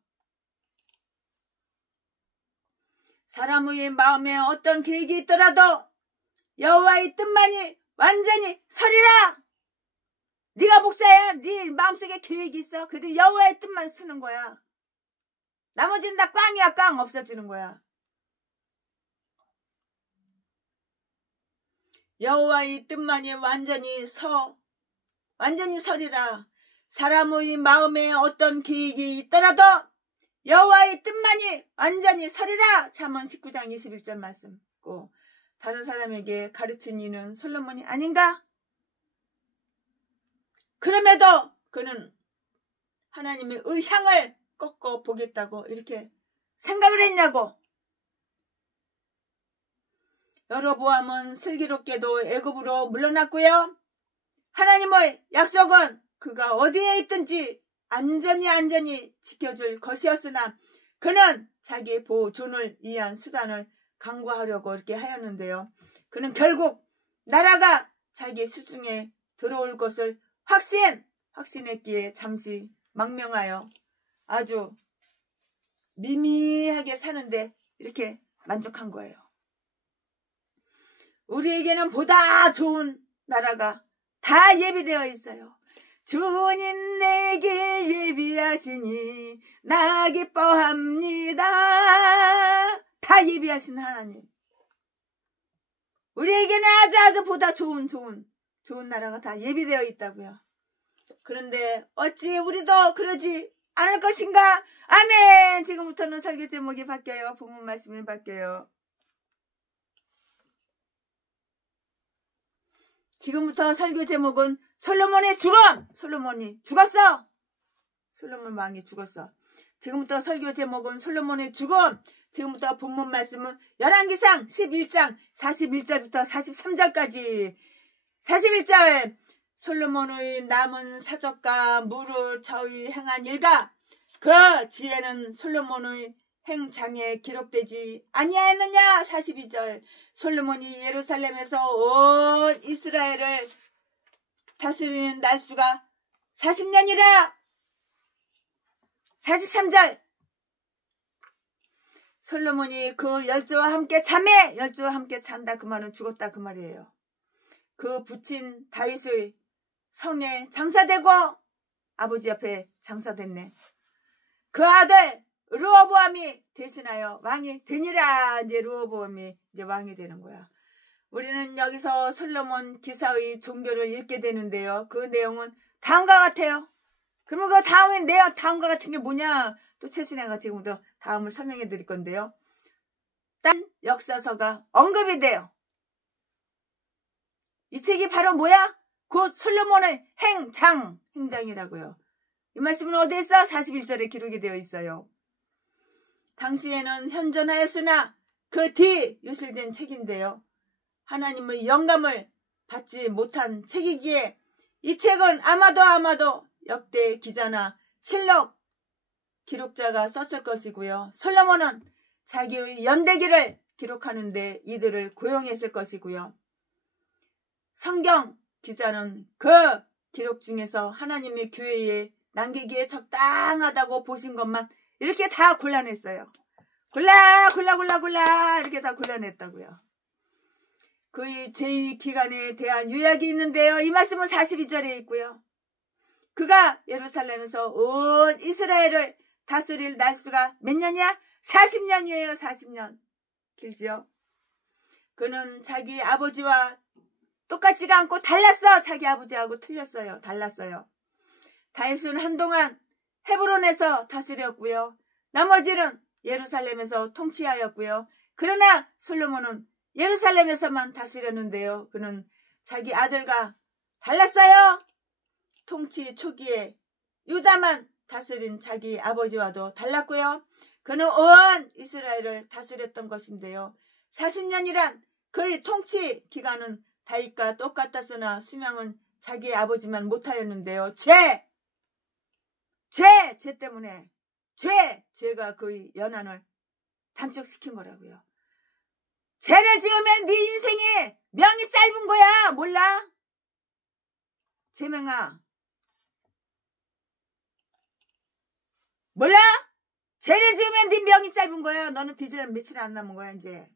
사람의 마음에 어떤 계획이 있더라도 여호와의 뜻만이 완전히 서리라. 네가 목사야. 네 마음속에 계획이 있어. 그래도 여호와의 뜻만 쓰는 거야. 나머지는 다 꽝이야. 꽝 없어지는 거야. 여호와의 뜻만이 완전히 서리라. 사람의 마음에 어떤 계획이 있더라도 여호와의 뜻만이 완전히 서리라. 잠언 19장 21절 말씀고 다른 사람에게 가르친 이는 솔로몬이 아닌가? 그럼에도 그는 하나님의 의향을 꺾어 보겠다고 이렇게 생각을 했냐고. 여로보암은 슬기롭게도 애굽으로 물러났고요. 하나님의 약속은 그가 어디에 있든지 안전히 지켜줄 것이었으나 그는 자기 보존을 위한 수단을 강구하려고 이렇게 하였는데요. 그는 결국 나라가 자기 수중에 들어올 것을 확신했기에 잠시 망명하여 아주 미미하게 사는데 이렇게 만족한 거예요. 우리에게는 보다 좋은 나라가 다 예비되어 있어요. 주님 내 길 예비하시니 나 기뻐합니다. 다 예비하신 하나님. 우리에게는 아주 보다 좋은 나라가 다 예비되어 있다고요. 그런데 어찌 우리도 그러지 않을 것인가? 아멘. 지금부터는 설교 제목이 바뀌어요. 본문 말씀이 바뀌어요. 지금부터 설교 제목은 솔로몬의 죽음. 솔로몬이 죽었어. 솔로몬 왕이 죽었어. 지금부터 설교 제목은 솔로몬의 죽음. 지금부터 본문 말씀은 열왕기상 11장 41절부터 43절까지. 41절 솔로몬의 남은 사적과 무릇 저의 행한 일과 그 지혜는 솔로몬의 행장에 기록되지 아니하였느냐. 42절 솔로몬이 예루살렘에서 온 이스라엘을 다스리는 날수가 40년이라. 43절 솔로몬이 그 열조와 함께 잠에 열조와 함께 잔다 그 말은 죽었다 그 말이에요. 그 부친 다윗의 성에 장사되고 아버지 앞에 장사됐네. 그 아들 르호보암이 대신하여 왕이 되니라. 이제 르호보암이 이제 왕이 되는 거야. 우리는 여기서 솔로몬 기사의 종교를 읽게 되는데요. 그 내용은 다음과 같아요. 그러면 그 다음과 같은 게 뭐냐? 또 최순애가 지금부터 다음을 설명해 드릴 건데요. 딴 역사서가 언급이 돼요. 이 책이 바로 뭐야? 곧 솔로몬의 행장이라고요. 이 말씀은 어디에 있어? 41절에 기록이 되어 있어요. 당시에는 현존하였으나 그 뒤 유실된 책인데요. 하나님의 영감을 받지 못한 책이기에 이 책은 아마도 역대 기자나 실록 기록자가 썼을 것이고요. 솔로몬은 자기의 연대기를 기록하는데 이들을 고용했을 것이고요. 성경 기자는 그 기록 중에서 하나님의 교회에 남기기에 적당하다고 보신 것만 이렇게 다 골라냈어요. 골라 이렇게 다 골라냈다고요. 그의 죄의 기간에 대한 요약이 있는데요. 이 말씀은 42절에 있고요. 그가 예루살렘에서 온 이스라엘을 다스릴 날수가 몇 년이야? 40년이에요. 40년. 길지요. 그는 자기 아버지와 똑같지가 않고 달랐어. 자기 아버지하고 틀렸어요. 달랐어요. 다윗은 한동안 헤브론에서 다스렸고요. 나머지는 예루살렘에서 통치하였고요. 그러나 솔로몬은 예루살렘에서만 다스렸는데요. 그는 자기 아들과 달랐어요. 통치 초기에 유다만 다스린 자기 아버지와도 달랐고요. 그는 온 이스라엘을 다스렸던 것인데요. 40년이란 그의 통치 기간은 다윗과 똑같았으나 수명은 자기 아버지만 못하였는데요. 죄 때문에 죄가 그의 연한을 단축시킨 거라고요. 죄를 지으면 네 인생이 명이 짧은 거야. 몰라? 제명아 몰라? 죄를 지으면 네 명이 짧은 거야. 너는 뒤질 며칠 안 남은 거야 이제.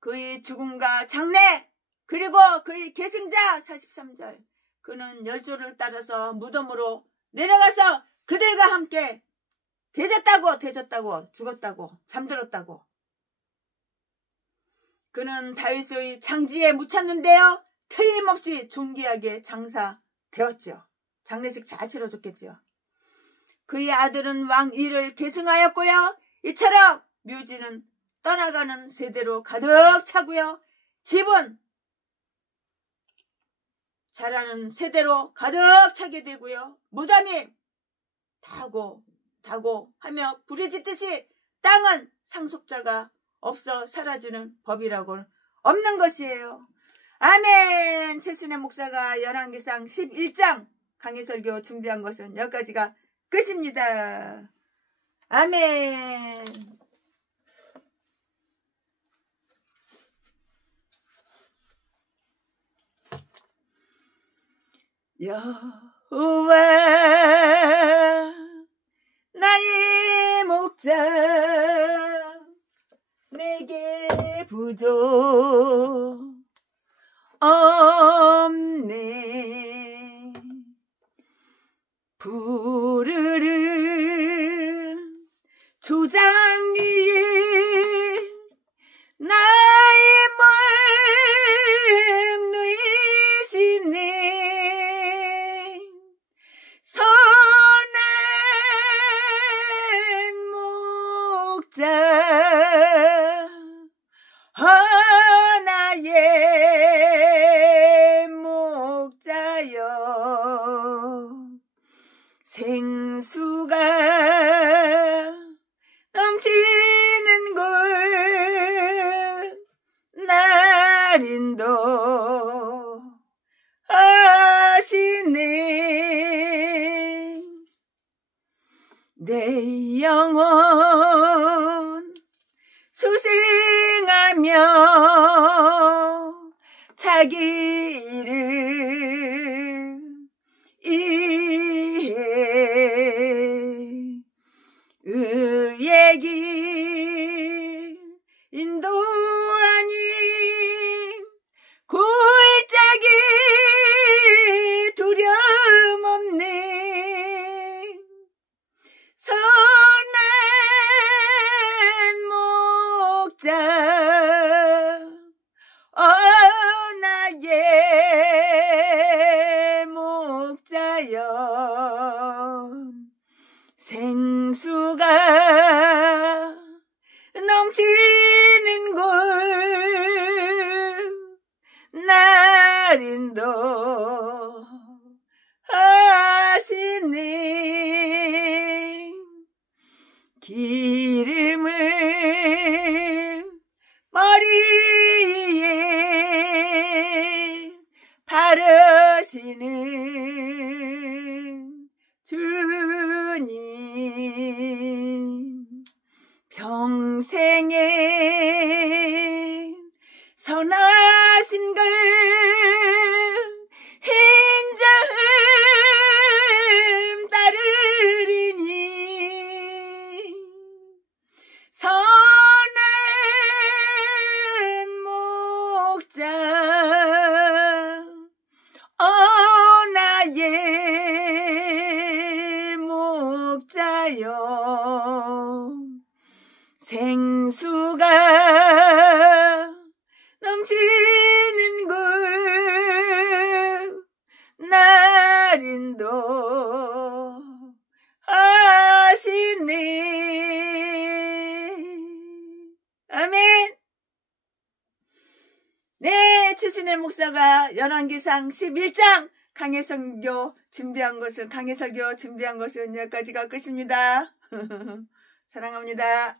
그의 죽음과 장례 그리고 그의 계승자 43절 그는 열조를 따라서 무덤으로 내려가서 그들과 함께 대졌다고 죽었다고 잠들었다고. 그는 다윗의 장지에 묻혔는데요. 틀림없이 존귀하게 장사되었죠. 장례식 잘 치러줬겠죠. 그의 아들은 왕 위를 계승하였고요. 이처럼 묘지는 떠나가는 세대로 가득 차고요. 집은 자라는 세대로 가득 차게 되고요. 무덤이 다고 하며 부르짖듯이 땅은 상속자가 없어 사라지는 법이라고는 없는 것이에요. 아멘. 최순애 목사가 열왕기상 11장 강해설교 준비한 것은 여기까지가 끝입니다. 아멘. 여호와 나의 목자 내게 부족 없네. 푸르른 조장 위에 나의 몸 누이시네. 선한 목자 나의 목자여. 생수가 넘치는 곳 날 인도하시네. 내 영혼 소생하며 자기 이름 이해 의의 길 인도하니 골짜기 두려움 없네. 선한 목자 나의 목자여. 생수가 넘치는 곳 날 인도하시네. 기름을 머리에 바르시는 주님. 평생에 선하신 걸 인자음 따르리니. 선한 목자 나의 목자여. 생수가 넘치는 곳 날 인도하시네. 아멘. 네, 최순애 목사가 열왕기상 11장 강해설교 준비한 것은 여기까지가 끝입니다. 사랑합니다.